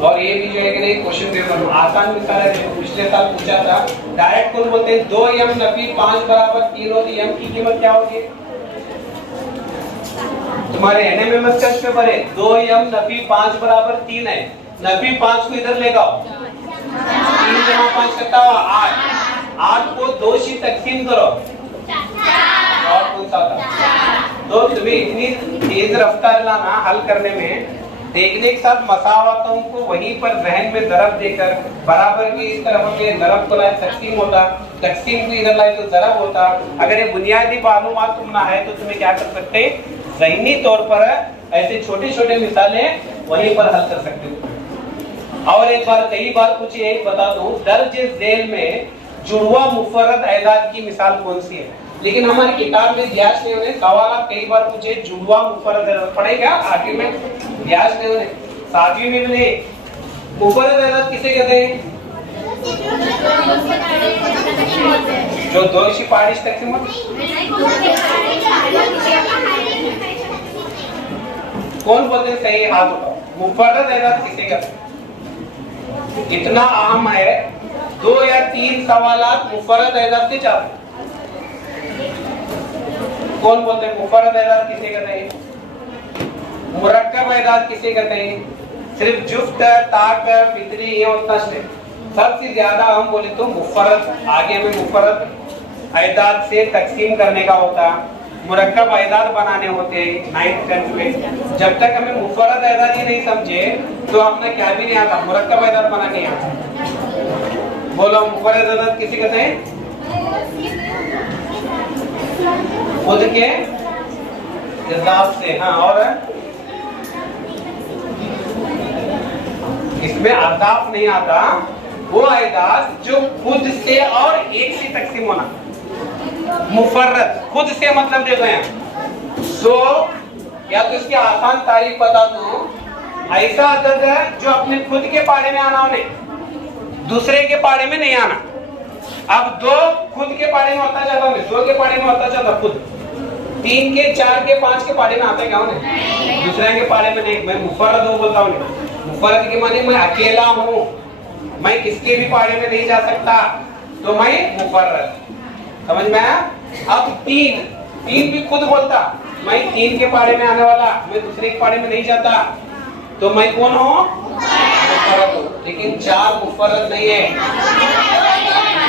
और ये भी जो है कि नहीं क्वेश्चन पेपर में आसान मिसाल है, जो पिछले साल पूछा था। डायरेक्ट कौन बोलते हैं 2 m नफी 5 बराबर 3 होती है, m की कीमत क्या होगी, तुम्हारे एनएमएमएस टेस्ट पेपर है 2 m नफी 5 बराबर 3 है, नफी 5 को इधर ले आओ, 3 जमा 5 कितना हुआ 8, 8 को 2 से तकसीम करो और कौन सा था, तो तुम्हें इतनी तेज रफ्तार लाना हल करने में, देखने के साथ मसावतों को वहीं पर जहन में दरब देकर बराबर की इस तरफ में दरब को लाए तकसीम होता, तकसीम को इधर लाए तो दरब होता। अगर ये बुनियादी मालूमात तुम ना है तो तुम्हें क्या कर सकते ज़हनी तौर पर ऐसे छोटे छोटे मिसालें वहीं पर हल कर सकते हो। और एक बार कई बार कुछ एक बता दूं, दर्ज झेल में जुड़वा मुफर्रद एजाद की मिसाल कौन सी है, लेकिन हमारी किताब में व्यास ने उन्हें सवाल कई बार पूछे जुड़वा मुफर्रद एजाद पढ़ेगा 8वीं में, व्यास ने उन्हें 7वीं में उन्हें मुफर्रद एजाद किसे कहते हैं, जो 2 से 5 तकसीम कौन बोलते हैं, सही हाथ उठाओ, मुफर्रद एजाद किसे कहते हैं। इतना अहम है, 2 या 3 सवालात मुफर्रद एजाद से चाहते, कौन बोलते हैं मुफर्रद एजाद किसे कहते हैं, मुरक्कब एजाद किसे कहते हैं, सिर्फ जुफ्त ताक फितरी ये उतना से सबसे ज्यादा हम बोले तो मुफर्रद, आगे में मुफर्रद एजाद से तकसीम करने का होता, मुरक्कब एजाद बनाने होते 9th 10th में। जब तक हमें मुफर्रद एजाद ही नहीं समझे तो अपना क्या भी नहीं आता, मुरक्कब एजाद बना नहीं आता। बोलो मुफर्रद एजाद किसे कहते हैं, खुद के इजाफ से। हाँ, और इसमें अदाफ नहीं आता, वो एजाज जो खुद से और एक से तकसीम होना। मुफर्रद खुद से मतलब देखो यहाँ, सो या तो इसकी आसान तारीफ बता दूं, ऐसा अदद है जो अपने खुद के पाड़े में आना उन्हें, दूसरे के पाड़े में नहीं आना। अब 2 खुद के पाड़े में होता जाता है, 2 के पाड़े में होता जाता खुद, 3 के 4 के 5 के पाड़े में आता है क्या उन्हें, दूसरे के पाड़े में नहीं। मैं मुफर्रद हूँ बोलता हूँ, मुफर्रद के माने मैं अकेला हूँ, मैं किसके भी पाड़े में नहीं जा सकता, तो मैं मुफर्रद, समझ में आया। अब 3 भी खुद बोलता, मैं 3 के पाड़े में आने वाला, मैं दूसरे के पाड़े में नहीं जाता, तो मैं कौन हूँ, मुफर्रद हूँ। लेकिन 4 मुफर्रद नहीं है,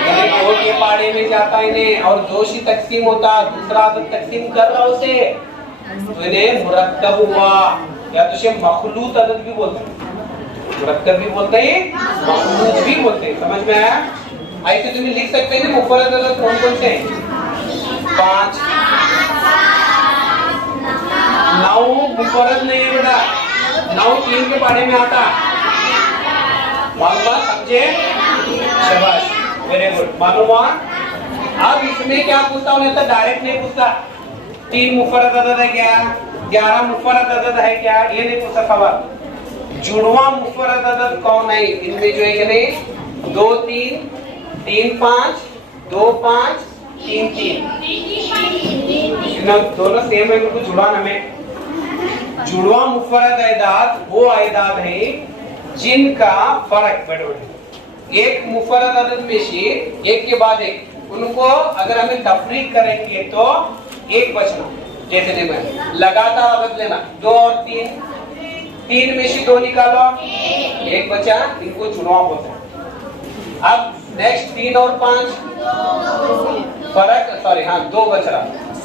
दो के पाड़े में जाता इन्हें और दोषी तकसीम होता, दूसरा आदत तकसीम कर रहा उसे, तो इन्हें मुरक्कब हुआ, या तो इसे मखलूत आदत भी बोलते हैं, मुरक्कब भी बोलते हैं, मखलूत भी बोलते हैं। समझ में आया? ऐसे तुम्हें लिख सकते हैं मुफर्रद आदत कौन कौन से हैं? 5 9 मुफर्रद नहीं है बेटा, 9 3 के पाड़े में आता। मालूम समझे? शाबाश, वेरी गुड, मालूम हुआ। अब इसमें क्या पूछता हूँ, तो डायरेक्ट नहीं पूछता 3 मुफर्रद अदद है क्या, 11 मुफर्रद अदद है क्या, ये नहीं पूछता सवाल। जुड़वा मुफर्रद अदद कौन है? इनमें जो है कि नहीं 2 3 3 5 2 5 3 3 दोनों सेम है, उनको जुड़वाना में। जुड़वा मुफर्रद अदाद वो अदाद है जिनका फर्क एक मुफर्रद अदद में से एक के बाद एक, उनको अगर हमें तफरीक करेंगे तो एक बचना। जैसे देखो लगातार अदद लेना 2 और 3, 3 में से 2 निकालो, एक बचा, इनको जुड़वा बोलते हैं। अब नेक्स्ट 3 और 5 फर्क, सॉरी हाँ 2 बच रहा,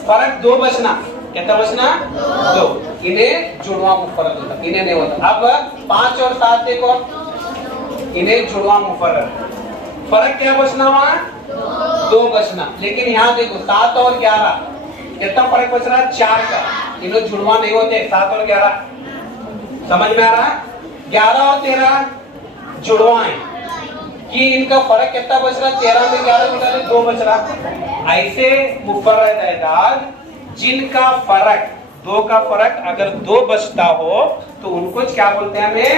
फर्क 2 बचना, कितना बचना 2, इन्हें जुड़वा मुफर्रद होता, इन्हें नहीं होता। अब 5 और 7 देखो, इन्हें जुड़वा मुफर्रद, फर्क क्या बचना वहां 2 बचना, लेकिन यहाँ देखो 7 और 11 कितना फर्क बच रहा है 4 का, इन्हें जुड़वा नहीं होते 7 और 11। समझ में आ रहा? 11 और 13 जुड़वा है कि इनका फर्क कितना बच रहा, 13 में 11 मिला 2 बच रहा। ऐसे मुफर्रद अदाद जिनका फर्क 2 का फर्क अगर 2 बचता हो तो उनको क्या बोलते हैं हमें,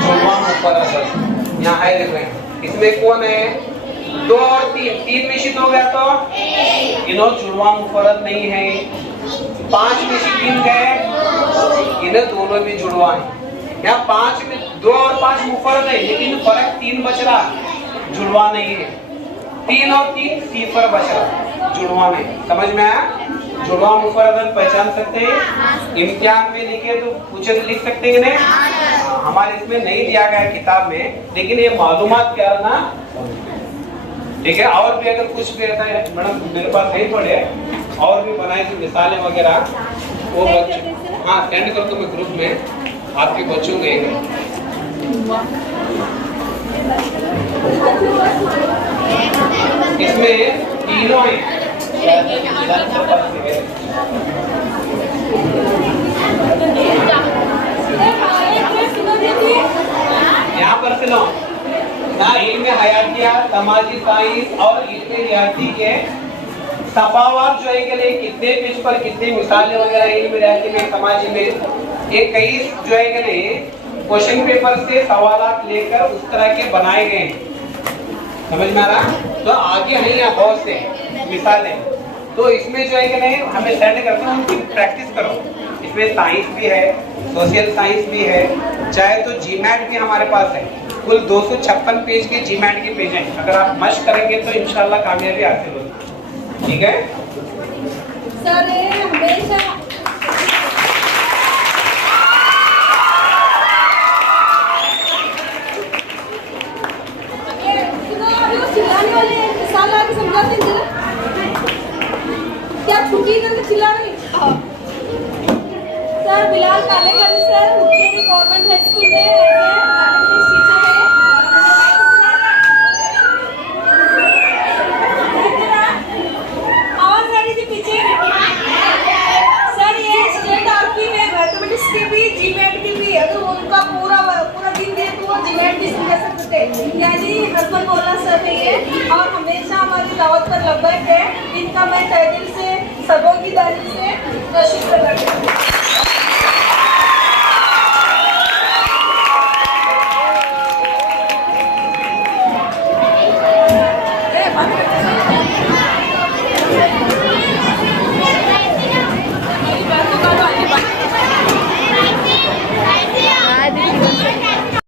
जुड़वा मुफर्रद। यहाँ है देख रहे हैं, इसमें कौन है 2 और 3, 3 में से 2 गया तो इन्हों जुड़वा मुफर्रद नहीं है। 5 में से 3 गए, इन्हें दोनों भी जुड़वा है। यहाँ 5 में 2 और 5 मुफर्रद है, लेकिन फर्क 3 बच रहा, जुड़वा नहीं है। 3 और 3 सिफर बच रहा, जुड़वा नहीं। समझ में आया? जुड़वा मुफर्रद पहचान सकते हैं, इम्तिहान में लिखे तो पूछे तो लिख सकते हैं। हमारे इसमें नहीं दिया गया किताब में, लेकिन ये मालूमात क्या ना, ठीक है। और भी अगर कुछ भी ऐसा है मैडम मेरे पास नहीं पड़े, और भी बनाए थे मिसालें वगैरह, वो बच्चे हाँ सेंड कर दो मैं ग्रुप में आपके बच्चों के। इसमें तीनों हैं, यहाँ पर सुनो ना, इल्म हयातिया, समाजी साइंस और इल्म रियाती के तफावत जो है कि नहीं, कितने पेज पर कितने मिसालें वगैरह इल्म रियाती में, समाजी में, एक कई जो है कि नहीं क्वेश्चन पेपर से सवालात लेकर उस तरह के बनाए गए हैं। समझ में आ रहा? तो आगे है बहुत से मिसालें, तो इसमें जो है कि नहीं हमें सेंड करते हैं, उनकी प्रैक्टिस करो। इसमें साइंस भी है, सोशल साइंस भी है, चाहे तो जीमैट भी हमारे पास है। कुल 256 पेज के जीमैट के पेज हैं, अगर आप मशक करेंगे तो इंशाल्लाह कामयाबी हासिल होगी। ठीक है सर, हमेशा चिल्लाने वाले मिसाल आके समझाते हैं जरा, क्या छुट्टी करके चिल्ला रहे? सर बिलाल कालेगंज सर मुख्य गवर्नमेंट हाई स्कूल में यानी हसबन मौला सर है ये, और हमेशा हमारी दावत पर लब्बैक है। इनका मैं तहे दिल से सबों की तारीफ से शुक्र करती हूँ।